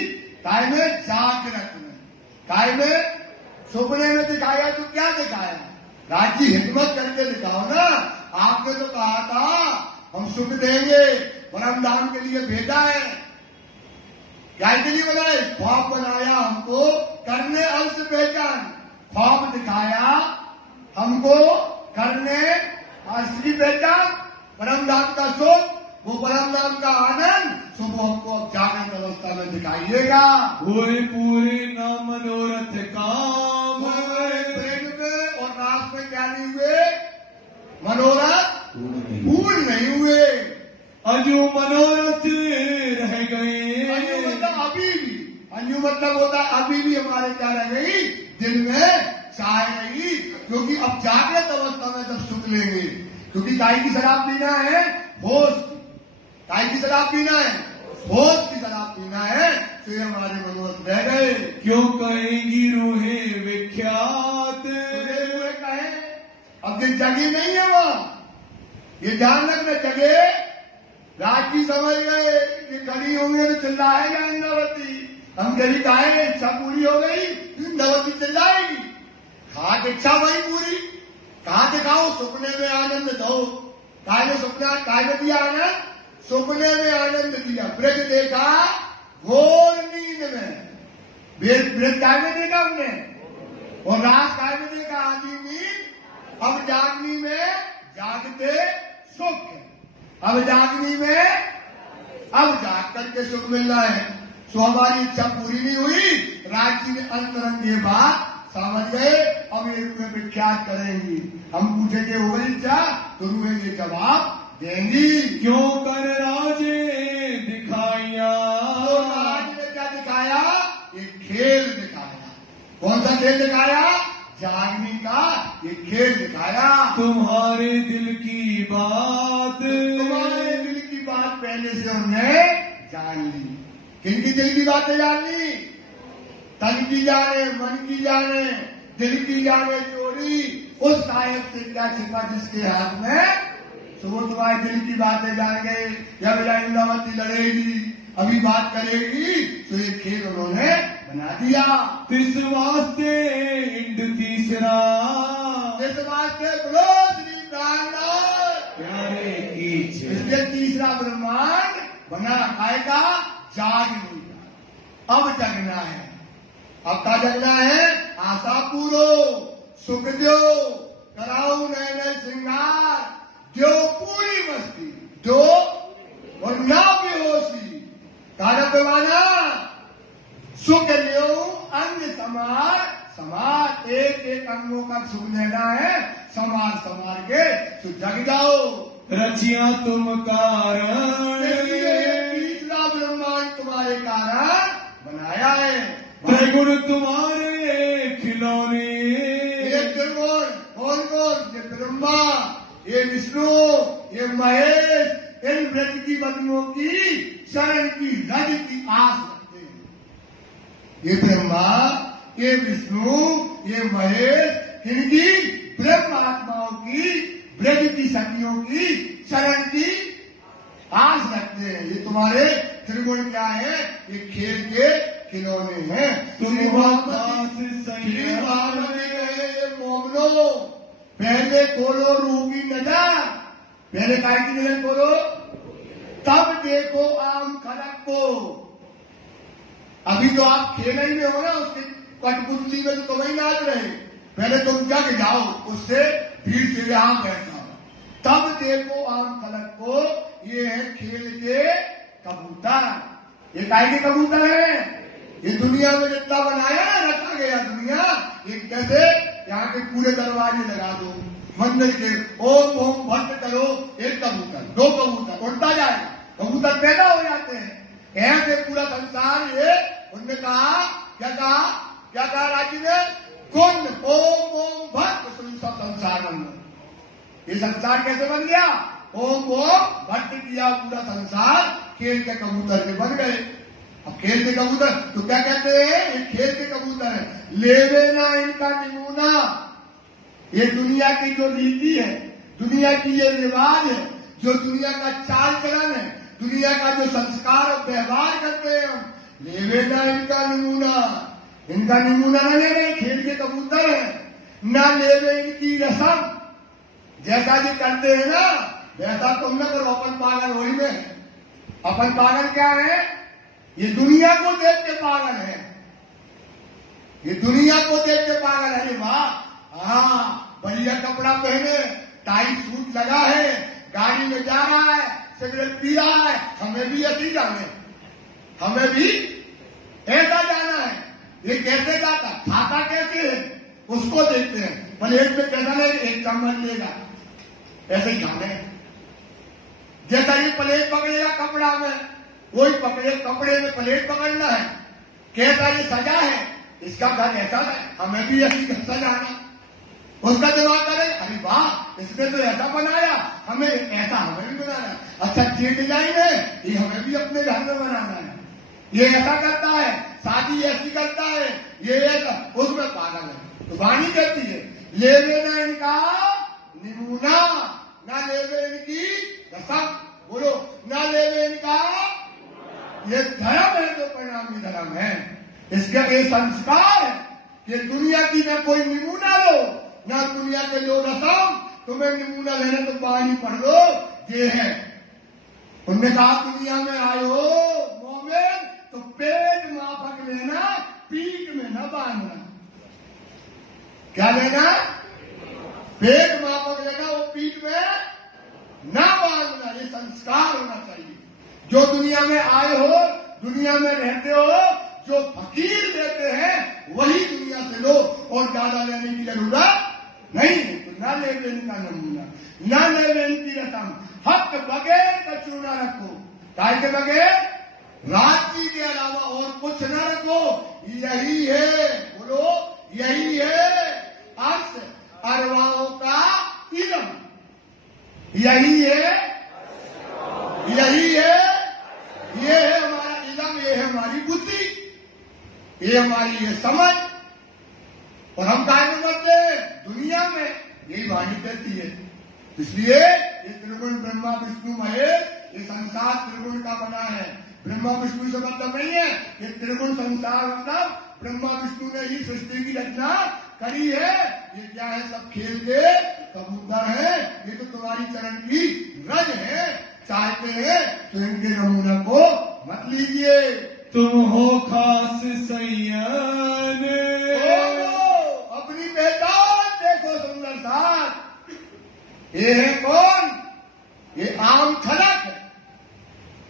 काय में? जागृत में। काय में? सपने में दिखाया तो क्या दिखाया? राज की हिम्मत करके दिखाओ ना। आपने तो कहा था हम सुख देंगे, परम धाम के लिए भेजा है। क्या के लिए बनाए? ख्वाब बनाया हमको करने अंश पहचान, ख्वाब दिखाया हमको करने असली पहचान, परम धाम का सुख, वो परम धाम का आनंद सुबह हमको अब जागृत अवस्था में दिखाइएगा। हुए पूरे न मनोरथ काम, प्रेम में और रास में क्या नहीं हुए? मनोरथ पूर्ण नहीं हुए। अजू मनोरथ रह गए। अन्यू मतलब अभी भी, अन्यू मतलब होता अभी भी हमारे क्या रह गई? दिल में चाह रही, क्योंकि अब जागृत अवस्था में जब सुख लेंगे, क्योंकि गाय की शराब पीना है होश, गाय की शराब पीना है, होश की शराब पीना है, तो ये हमारे मनोरथ रह गए। क्यों कहेंगी रूहे विख्यात, रूहे कहे, अब दिन जगी नहीं है वो, ये ध्यान रखना। जगे राजी समझ गए कि खड़ी होंगे तो चिल्लाएगा इंद्रावती, हम गरीब गाए इच्छा पूरी हो गई, इंद्रावती चिल्लाएगी। खाक इच्छा वही पूरी, कहां दिखाओ? सपने में आनंद दो। काय में सपना, काय में दिया आनंद? सपने में आनंद दिया। ब्रज देखा घोर नींद में, ब्रज काय में देखा हमने, और रात काय में देखा? आधी नींद। अब जागनी में जागते सुख, अब जागनी में अब जाग करके सुख मिल रहा है। सो हमारी इच्छा पूरी नहीं हुई, राज जी ने अंतरंग ये बात समझ गए। अब ये रूहें विख्यात करेंगी। हम पूछेंगे हो गई इच्छा, तो रूहें ये जवाब देंगी। क्यों कर राजे दिखाया, तो राज ने क्या दिखाया? एक खेल दिखाया। कौन सा खेल दिखाया? जागनी का ये खेल दिखाया। तुम्हारे दिल की बात, तुम्हारे दिल की बात पहले से हमने जान ली। किनकी दिल की बातें जान ली? तन की जाने, मन की जाने, दिल की जाने चोरी। उस साहेब से क्या छिपा जिसके हाथ में? तो वो तुम्हारे दिल की बातें जान गए। जब इंद्रावती लड़ेगी, अभी बात करेगी, तो ये खेल उन्होंने बना दिया। इस वास्ते इंड तीसरा, इस वास्ते बोलो श्री प्राणनाथ प्यारे की इसलिए तीसरा ब्रह्मांड बना। खाएगा जागनी का, अब जगना है। अब क्या जगना है? आशा पूरो, सुख दो, कराओ नए नए श्रृंगार, दो पूरी मस्ती दो, और ना बेहोशी काना पैमाना, सुख लियो अंग समार समार, एक एक अंगों का सुख लेना है, समार समार के तो जग जाओ। रचिया तुम कारण, तीसरा ब्रह्मांड तुम्हारे कारण बनाया है। त्रिगुण तुम्हारे खिलौने, ये त्रिगुण कौन कौन? ये ब्रह्मा, ये विष्णु, ये महेश, इन ब्रज की बंधुओं की शरण की रज की आस रखते हैं। ये ब्रह्मा, ये विष्णु, ये महेश, इनकी ब्रह्म आत्माओं की, ब्रज की शक्तियों की शरण की आस रखते हैं। ये तुम्हारे त्रिगुण क्या है? ये खेल के खिलौने हैं। श्री भागवत में मोमनो, पहले खोलो रूह की नजर, पहले काय की नजर खोलो, तब देखो आम खलक को। अभी तो आप खेल ही में हो ना, उसकी कठपुतली में तो तुम ही नाच रहे। पहले तुम जग जाओ, उससे भीड़ से यहां बैठा, तब देखो आम खलक को। ये है खेल के कबूतर। ये काय के कबूतर है? ये दुनिया में जितना बनाया रखा गया दुनिया, ये कैसे? यहाँ के पूरे दरवाजे लगा दो मंदिर के, ओम ओम भक्त करो, एक कबूतर, दो कबूतर उड़ता जाएगा, कबूतर पैदा हो जाते हैं। ऐसे पूरा संसार ये, उनने कहा क्या कहा? क्या कहा राज्य ने? कुंड ओम ओम भक्त, सब संसार बन ये संसार कैसे बन गया? ओम ओम भट्ट किया पूरा संसार, खेल के कबूतर के बन गए। अब खेल के कबूतर तो क्या कहते हैं? ये खेल के कबूतर है। लेवे ना इनका नमूना, ये दुनिया की जो रीति है, दुनिया की ये रिवाज है, जो दुनिया का चाल चलन है, दुनिया का जो संस्कार और व्यवहार करते हैं हम, लेवे ना इनका नमूना, इनका नमूना न लेवे, खेल के कबूतर है। ना लेवे इनकी रसम, जैसा ये करते हैं ना वैसा तुम न करो, अपन पागल वही में। अपन पागल क्या है? ये दुनिया को देख के पागल है, ये दुनिया को देख के पागल है। वाह, हाँ बढ़िया कपड़ा पहने, टाइट सूट लगा है, गाड़ी में जा रहा है, सिगरेट पी रहा है, हमें भी ऐसी जाने, हमें भी ऐसा जाना है। ये कैसे जाता, खाता कैसे है, उसको देखते हैं। प्लेट में कैसा ले, एक चम्मच लेगा, ऐसे ही खाने। जैसा ये प्लेट पकड़ेगा कपड़ा में, वही पकड़े कपड़े में प्लेट पकड़ना है। कैसा ये सजा है, इसका घर ऐसा है, हमें भी ऐसी सजाना। उसका दिमाग करे, अरे वाह इसने तो ऐसा बनाया, हमें ऐसा हमें भी बनाना है। अच्छा ये डिजाइन है, ये हमें भी अपने घर में बनाना है। ये ऐसा करता है, शादी ऐसी करता है, ये ऐसा, उसमें पागल है। तो वाणी कहती है लेवे ना इनका नमूना, ना लेवे इनकी रसम, बोलो ना लेवे इनका, ये धर्म है जो परिणामी धर्म है। इसका ये संस्कार है कि दुनिया की न कोई नमूना लो, ना दुनिया के लो रसम। तुम्हें नमूना लेना तो पानी पढ़ लो, ये है। उन्होंने कहा दुनिया में आए हो मोमिन तो पेट माफक लेना, पीठ में न बांधना। क्या लेना? पेट माफक लेना, वो पीठ में न बांधना। ये संस्कार होना चाहिए। जो दुनिया में आए हो, दुनिया में रहते हो, जो फकीर देते हैं वही दुनिया से लो, और ज्यादा लेने की जरूरत नहीं है। तो न लेवे इनका नमूना, न लेवे इनकी रसम, हक बगैर कछु न रखो। काय के बगैर? राजी के अलावा और कुछ न रखो। यही है, बोलो यही है अर्थ अरवाओं का इलम, यही है, यही है, ये है हमारा इलम, ये है हमारी बुद्धि, ये हमारी ये समझ। और हम काय में मरते हैं? दुनिया में। यही वाणी कहती है। इसलिए ये त्रिगुण ब्रह्मा विष्णु महेश, ये संसार त्रिगुण का बना है। ब्रह्मा विष्णु से मतलब नहीं है, ये त्रिगुण संसार मतलब ब्रह्मा विष्णु ने ही सृष्टि की रचना करी है। ये क्या है? सब खेल के कबूतर है। ये तो तुम्हारी चरण की रज है। चाहते हैं तो इनके नमूना को मत लीजिए। तुम हो खास सैयद, अपनी पहचान देखो सुंदर साथ। ये है कौन? ये आम खलक है,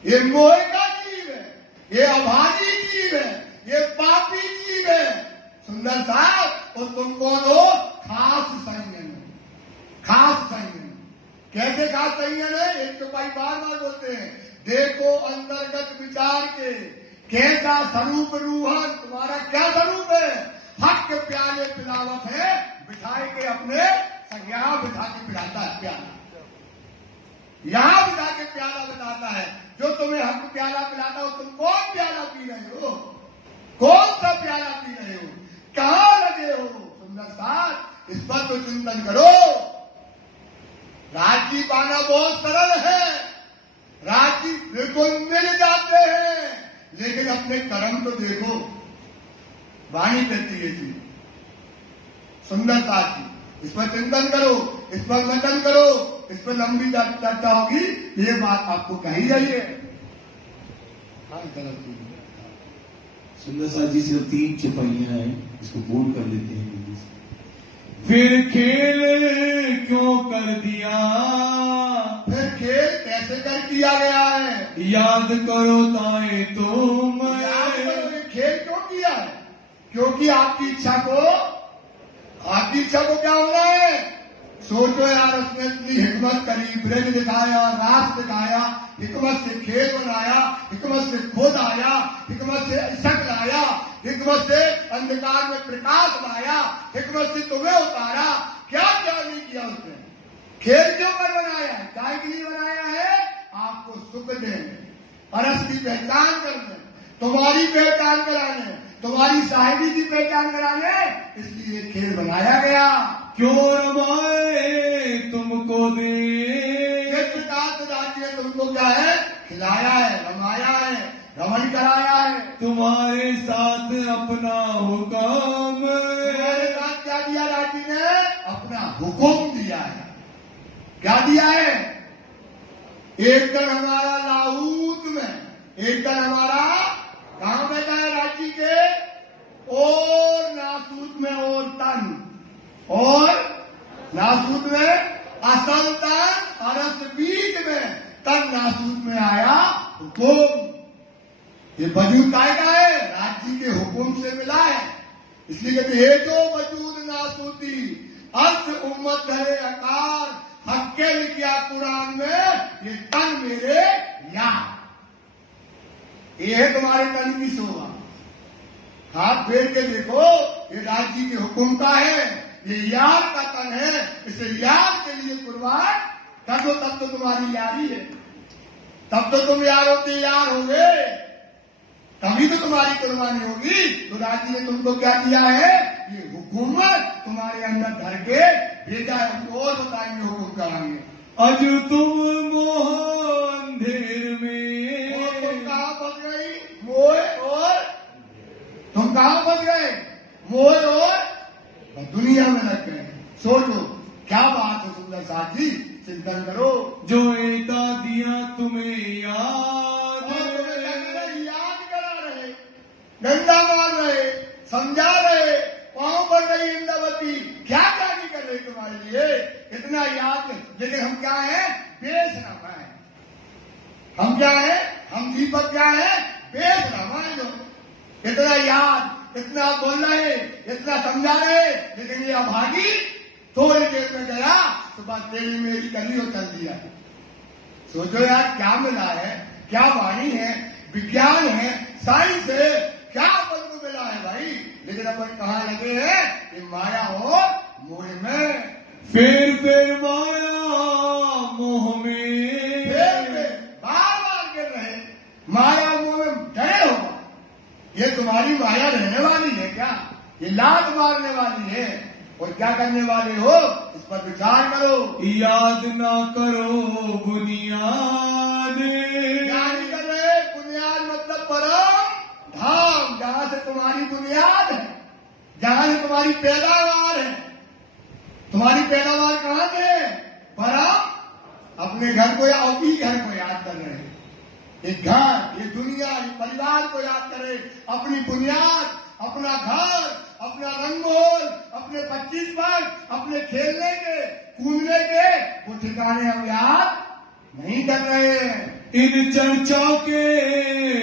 ये मोह का जीव है, ये अभागी जीव है, ये पापी जीव है। सुंदर साथ, और तुम कौन हो? खास संयम, खास संयम। कैसे खास संयम है? एक तो भाई बार बार बोलते हैं, देखो अंतर्गत विचार के कैसा स्वरूप रूहन, तुम्हारा क्या स्वरूप है? हक के प्याले पिलावत है, बिठाए के अपने यहाँ बिठा के पिलाता है प्याला, यहाँ बिठा के प्याला बताता है। जो तुम्हें हक प्याला पिलाता हो, तुम कौन प्याला पी रहे हो? कौन सा प्याला पी रहे हो? कहाँ लगे हो? सुंदर साथ, इस पर तो चिंतन करो। राजी पाना बहुत सरल है, राजी बिल्कुल मिल जाते हैं, लेकिन अपने कर्म तो देखो। वाणी कहती है जी सुंदरता की, इस पर चिंतन करो, इस पर मंथन करो, इस पर लंबी चर्चा होगी। ये बात आपको कही गई है। सुंदरता जी से 3 चौपाइयां हैं, इसको बोल कर लेते हैं। फिर खेल क्यों कर दिया? फिर खेल कैसे कर दिया गया है? याद करो ताए तुम, याद करो ये खेल क्यों किया है? क्योंकि आपकी इच्छा को क्या होना है? सोचो यार, उसने इतनी हिकमत करी, ब्रज दिखाया, रास दिखाया, हिकमत से खेल बनाया, हिकमत से खोद आया, हिकमत से शक लाया, हिकमत से अंधकार में प्रकाश लाया, हिकमत से तुम्हें उतारा। क्या क्या नहीं किया उसने? खेल क्यों कर बनाया है? काय के लिए बनाया है? आपको सुख देने, परस की पहचान करने, तुम्हारी पहचान कराने, तुम्हारी साहिबी की पहचान कराने, इसलिए खेल बनाया गया। क्यों रमाए तुमको दे, किस प्रकार से राज्य ने तुमको क्या है? खिलाया है, रमाया है, रमण कराया है। तुम्हारे साथ अपना हुक्म, तुम्हारे साथ क्या दिया राज्य ने? अपना हुक्म दिया है। क्या दिया है? एक दल हमारा लाहूत में, एक दल हमारा कहां बैठा है राज्य के? और नासूत में और तन, और नासूत में असल तन, अरस बीच में तन नासूत में आया हुक्म। ये वजूद काय का है? राज्य के हुक्म से मिला है। इसलिए कहते ये तो वजूद नासूती अर्थ उम्मत धरे आकार, हक्के लिखा कुरान में, ये तन मेरे याद, ये है तुम्हारे तन की शोभा। हाथ फेर के देखो, ये राज्य के हुक्म का है, ये यार का तन है, इसे यार के लिए कुर्बान कर दो, तब तो तुम्हारी यारी है, तब तो तुम यारों के यार होंगे, तभी तो तुम्हारी कुर्बानी होगी। तो राज्य ने तुमको क्या दिया है? ये हुकूमत तुम्हारे अंदर धर के भेजा है। हमको और बताएंगे, हुक्म कराएंगे। अज तुम मोह अंधेर में, और तुम कहां फंस गई? मोह और तुम कहां फंस गए? मोह और दुनिया में लग गए। सोचो क्या बात है सुंदर साथी, चिंतन करो। जो एता दिया तुम्हें याद, डंडा मार रहे, समझा रहे, पांव पर रही इंद्रावती, क्या क्या नहीं कर रही तुम्हारे लिए, इतना याद। लेकिन हम क्या है? बेच ना पाए। हम क्या है? हम दीपक क्या है? बेच ना पाए। जो इतना याद, इतना बोल रहे, इतना समझा रहे, लेकिन ये अभागी थोड़ी देर में गया तो बात तेरी मेरी करी और चल दिया। सोचो यार क्या मिला है, क्या वाणी है, विज्ञान है, साइंस है, क्या अपन को मिला है भाई। लेकिन अपन कहाँ लगे हैं? कि माया और मोह में। फिर माया मोह में, फिर बार बार गिर रहे, माया मोह में डरे हो। ये तुम्हारी माया रहने वाली है क्या? ये लात मारने वाली है। और क्या करने वाले हो? इस पर विचार करो। याद ना करो बुनियाद, क्या नहीं कर रहे? बुनियाद मतलब परम धाम, जहां से तुम्हारी बुनियाद है, जहां से तुम्हारी पैदावार है। तुम्हारी पैदावार कहां से है? परम अपने घर को या अपनी घर को याद कर रहे हैं। एक घर, ये दुनिया, ये परिवार को याद करे, अपनी बुनियाद, अपना घर, अपना रंगोल, अपने 25 वर्ष, अपने खेलने के, कूदने के, वो ठिकाने हम याद नहीं कर रहे हैं। इन चर्चाओं के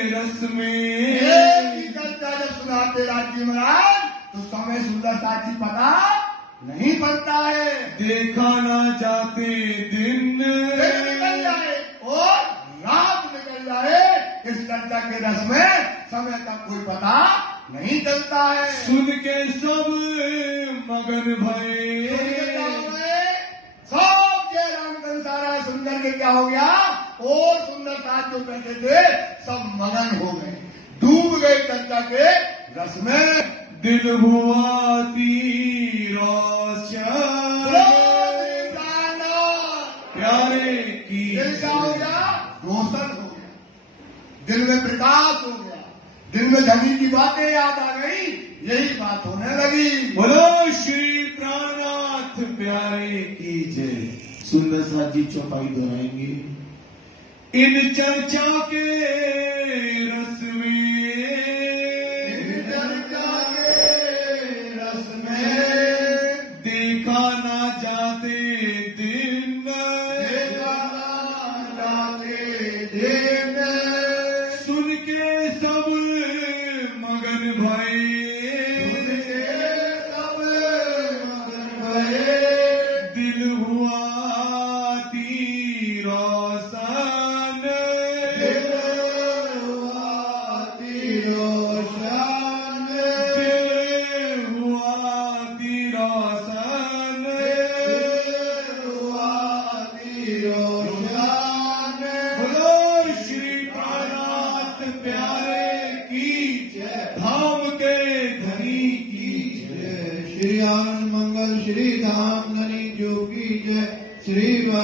रस में, चर्चा जब सुनाते राज्य महाराज तो समय सुंदर साथी पता नहीं पड़ता है। देखा ना जाते दिन निकल जाए और रात निकल जाए, इस चर्चा के रस में समय का कोई पता नहीं चलता है। सुन के सब मगन भये, सब के राम सारा सुंदर के क्या हो गया? और सुंदर साथ जो बैठे थे सब मगन हो गए, डूब गए चर्चा के रस में। दिल हुआ तीरा प्यारे की, दिल क्या हो गया? रोशन हो गया, दिल में प्रकाश हो गया, दिल में धनी की बातें याद आ गई, यही बात होने लगी। बोलो श्री प्राणनाथ प्यारे की जय। सुंदर साथ जी चौपाई दोहराएंगे। इन चर्चा के रस में, इन चर्चा के रस में देखा ना जाते दिन, देखा ना जाते दिन, सुन के सब मगन भये, सुन के सब मगन भये, दिल हुआ तीरा सन, दिल हुआ तीरा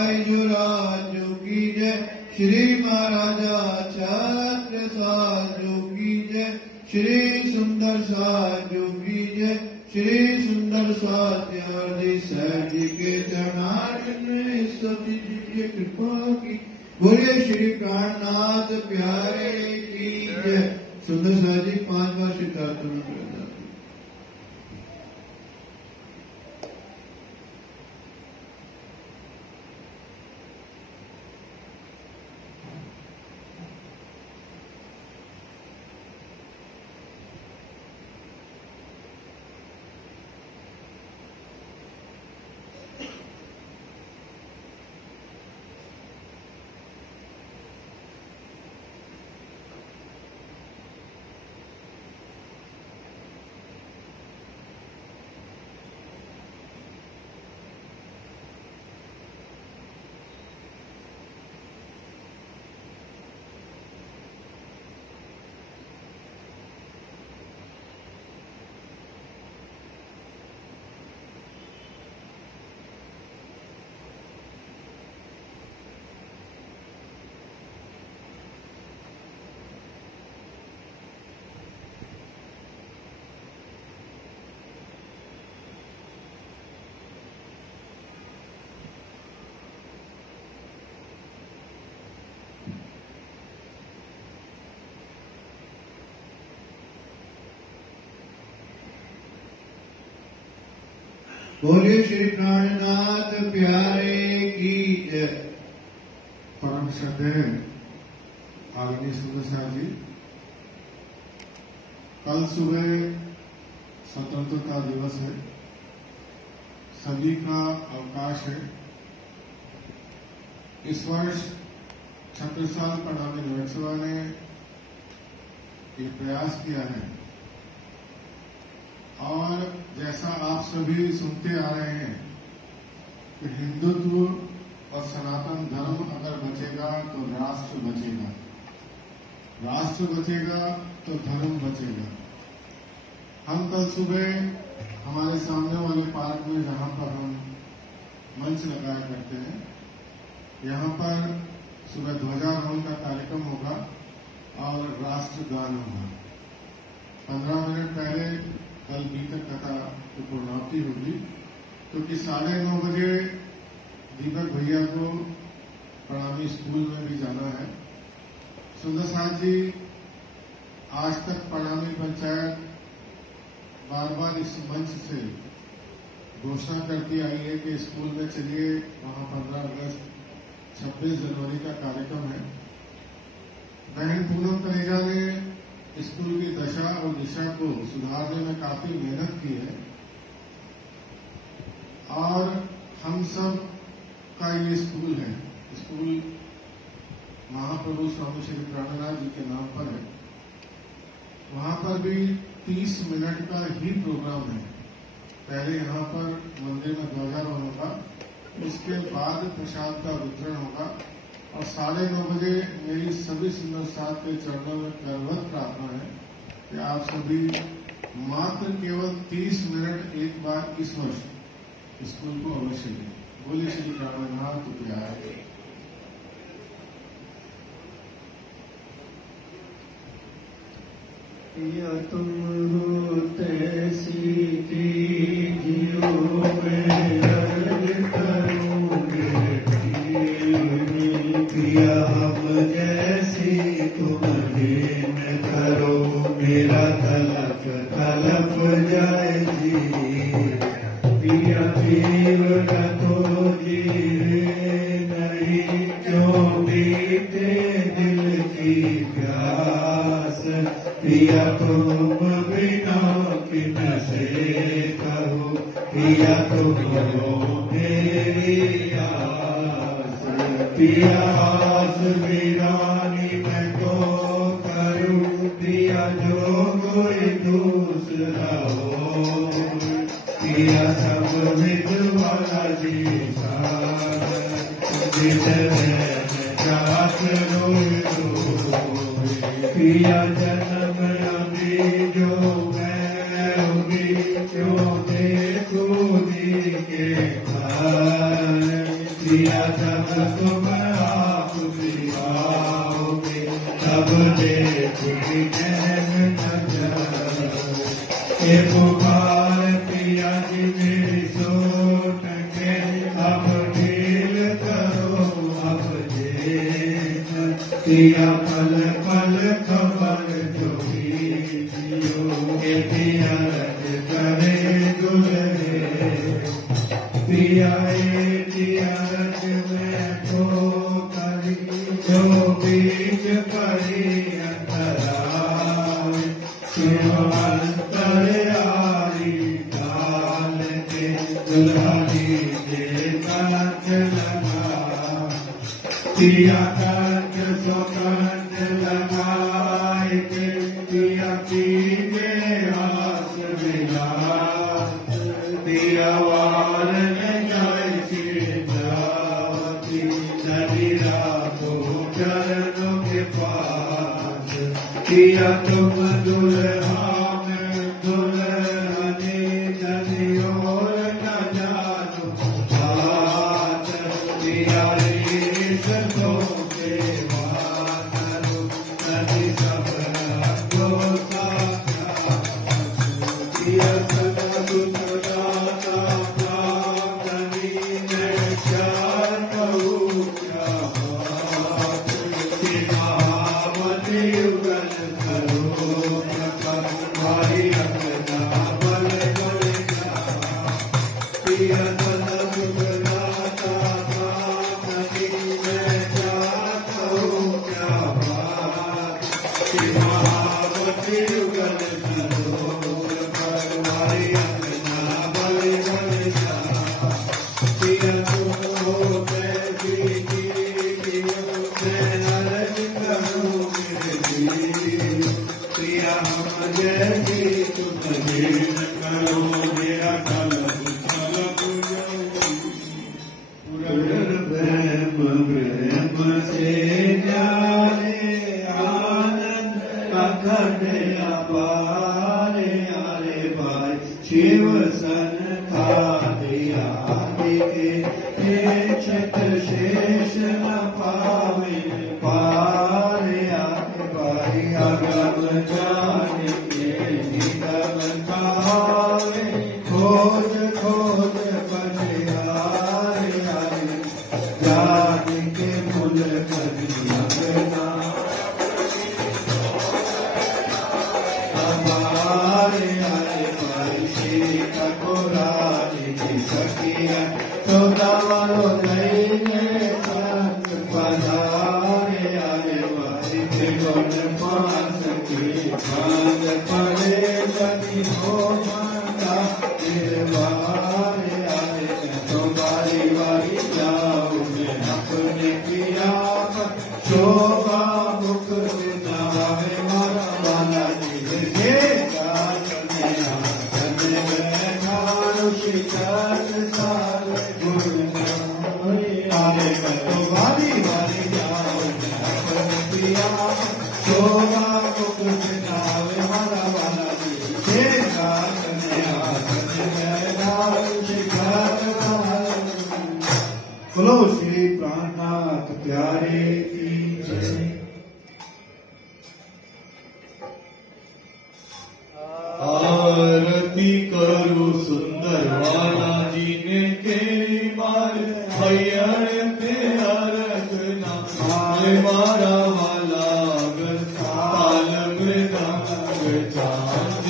भाई जुराजू की जय, श्री महाराजा छत्र साजू की जय, श्री सुंदर साजू की जय, श्री सुंदर स्वाध्याय साहब जी के चरणारविंद सती जी की कृपा की, बोले श्री प्राणनाथ प्यारे की जय। सुंदर साहब जी 5 बार सिद्धार्थ बोले श्री प्राणनाथ प्यारे की जय। परम श्रद्धेय आदरणीय सुंदर साहब जी, कल सुबह स्वतंत्रता दिवस है, सभी का अवकाश है। इस वर्ष छत्रसाल प्रणामी महोत्सव ने ये प्रयास किया है और जैसा आप सभी सुनते आ रहे हैं कि हिंदुत्व और सनातन धर्म अगर बचेगा तो राष्ट्र बचेगा, राष्ट्र बचेगा तो धर्म बचेगा। हम कल सुबह हमारे सामने वाले पार्क में जहां पर हम मंच लगाया करते हैं, यहां पर सुबह ध्वजारोहण का कार्यक्रम होगा और राष्ट्रगान होगा। 15 मिनट पहले कल बीतक कथा की पूर्णाहुति होगी, क्योंकि 9:30 बजे दीपक भैया को प्रणामी स्कूल में भी जाना है। सुंदर साहब जी, आज तक प्रणामी पंचायत बार बार इस मंच से घोषणा करती आई है कि स्कूल में चलिए, वहां 15 अगस्त 26 जनवरी का कार्यक्रम है। बहन पूनम तनेजा ने स्कूल की दशा और दिशा को सुधारने में काफी मेहनत की है और हम सब का ये स्कूल है। स्कूल महाप्रभु स्वामी श्री प्राणनाथ जी के नाम पर है। वहां पर भी 30 मिनट का ही प्रोग्राम है। पहले यहाँ पर मंदिर में ध्वजारोहण होगा, उसके बाद प्रसाद का वितरण होगा और 9:30 बजे मेरी सभी सुंदर साथ के चरणों में करवत प्रार्थना है कि आप सभी मात्र केवल 30 मिनट एक बार इस वर्ष स्कूल को अवश्य दें। बोलिए श्री प्राणनाथ प्यारे। या तुम होते सीधी जियो में अर्ज करूंगे, पिया हम जैसी तुम दीन करो, मेरा तलफ तलफ जाए जी, पिया पीर न तो जीवे नहीं, क्यों बीते दिल की प्यास, पिया तुम बिना किन से कहो, पिया तुम हो मेरी आस, पिया आस वीरानी मैं तो करूं, पिया जो कोई दूसरा हो, पिया सब विद्वाना जी जात रोई रोई, पिया जन्म अभी जो मैं होगी, क्यों देखूं दी के खाए, पिया सब तुम आप भी आओगे, तब देखोगे नैन नजर। ये पुकार पिया जी मेरी सोच के, अब ढील करो अब देन। पिया पल पल खबर जो कीजियो, ये पिया रज करे दुल्हे। पिया रज में को करी, जो बीज करी अंतराल। क्यों अंतर आरी डाल के, दुल्हा दीजे कंठ लगा। पिया कंठ सो कंठ लगाए के, पिया कीजे आस विलास। पिया वार में जाए चिड़ावती, नदी रातो चरणों के पास। पिया तुम दुल्हा में दुल्हनी, नदी और न जानो बात। पिया सो के वानरो, नदी सब रंगो साथ। पिया सदा सुख दाता प्राप्तनी, मैं क्या कहूँ क्या बात। महावती युगल करो प्रकट, भाई अपना बल बलिया। पिया सदा सुख दाता प्राप्तनी, मैं क्या कहूँ क्या बात। महावती युगल करो प्रकट, भाई अपना बल बलिया। पिया तुम हो कैसी कीजियो, मैं अर्ज करूँ मेरे। पिया हम जैसी तुम दीन करो, मेरा कलम ब्रह्म से जाने आनंद अखंड अपारे। आरे भाई शिव सन था दिया के, छत्र शेष न पावे पारे। आरे भाई अगम जाने के निगम पावे, खोज खोज बलिहारे। आरे जान के मुल कभी लगना, हमारे आए भाई श्री ठकुरानी की सखिया। सौदा वालो लईने संग पधारे। आए भाई त्रिगुण पास की भांग पड़े, बनी हो माता निर्वारे। आए तो बारी बारी जाओ मैं अपने पिया पर, शोभा मुख नावे मारा वाला जी। शिकार साल आरे तो बारी बारी जाओ अपने पिया, शोभा मुख नावे मारा वाला जी। शिकार बोलो श्री प्राणनाथ प्यारे की जय। आरती करो सुंदर वाला जी ने के मार, हरियर पे अरचना मारा वाला ताल मृदंग चांद।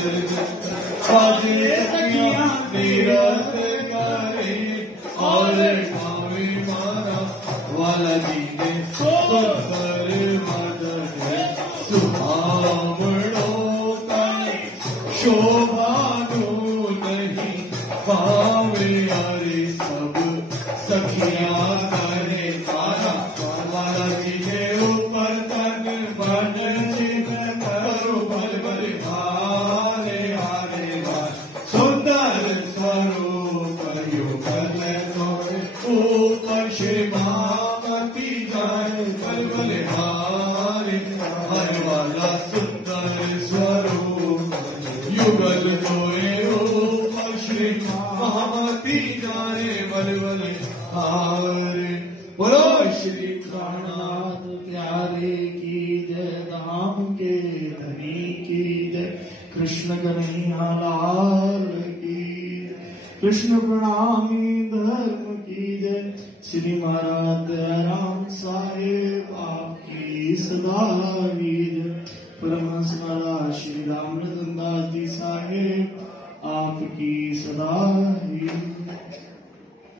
तीरथ करे और ठावे मारा वाला जी ने, सुंदर मदन सुहावड़ो शोभानु नहीं पावे। अरे सब सखियां करे तारा, वाला जी के ऊपर तन बन चिन्ह करो बल बल हारे। हारे बार सुंदर स्वरूप युगल तोरे, ऊपर श्री महामती जाए बल बल हारे। श्री प्राणनाथ प्यारे की जय, धाम के धनी की जय, कृष्ण कन्हैया लाल की, कृष्ण प्रणामी धर्म की जय, श्री महाराज राम साहेब आपकी सदा ही जय, परमहंस महाराज श्री राम रतन दास जी साहेब आपकी सदा ही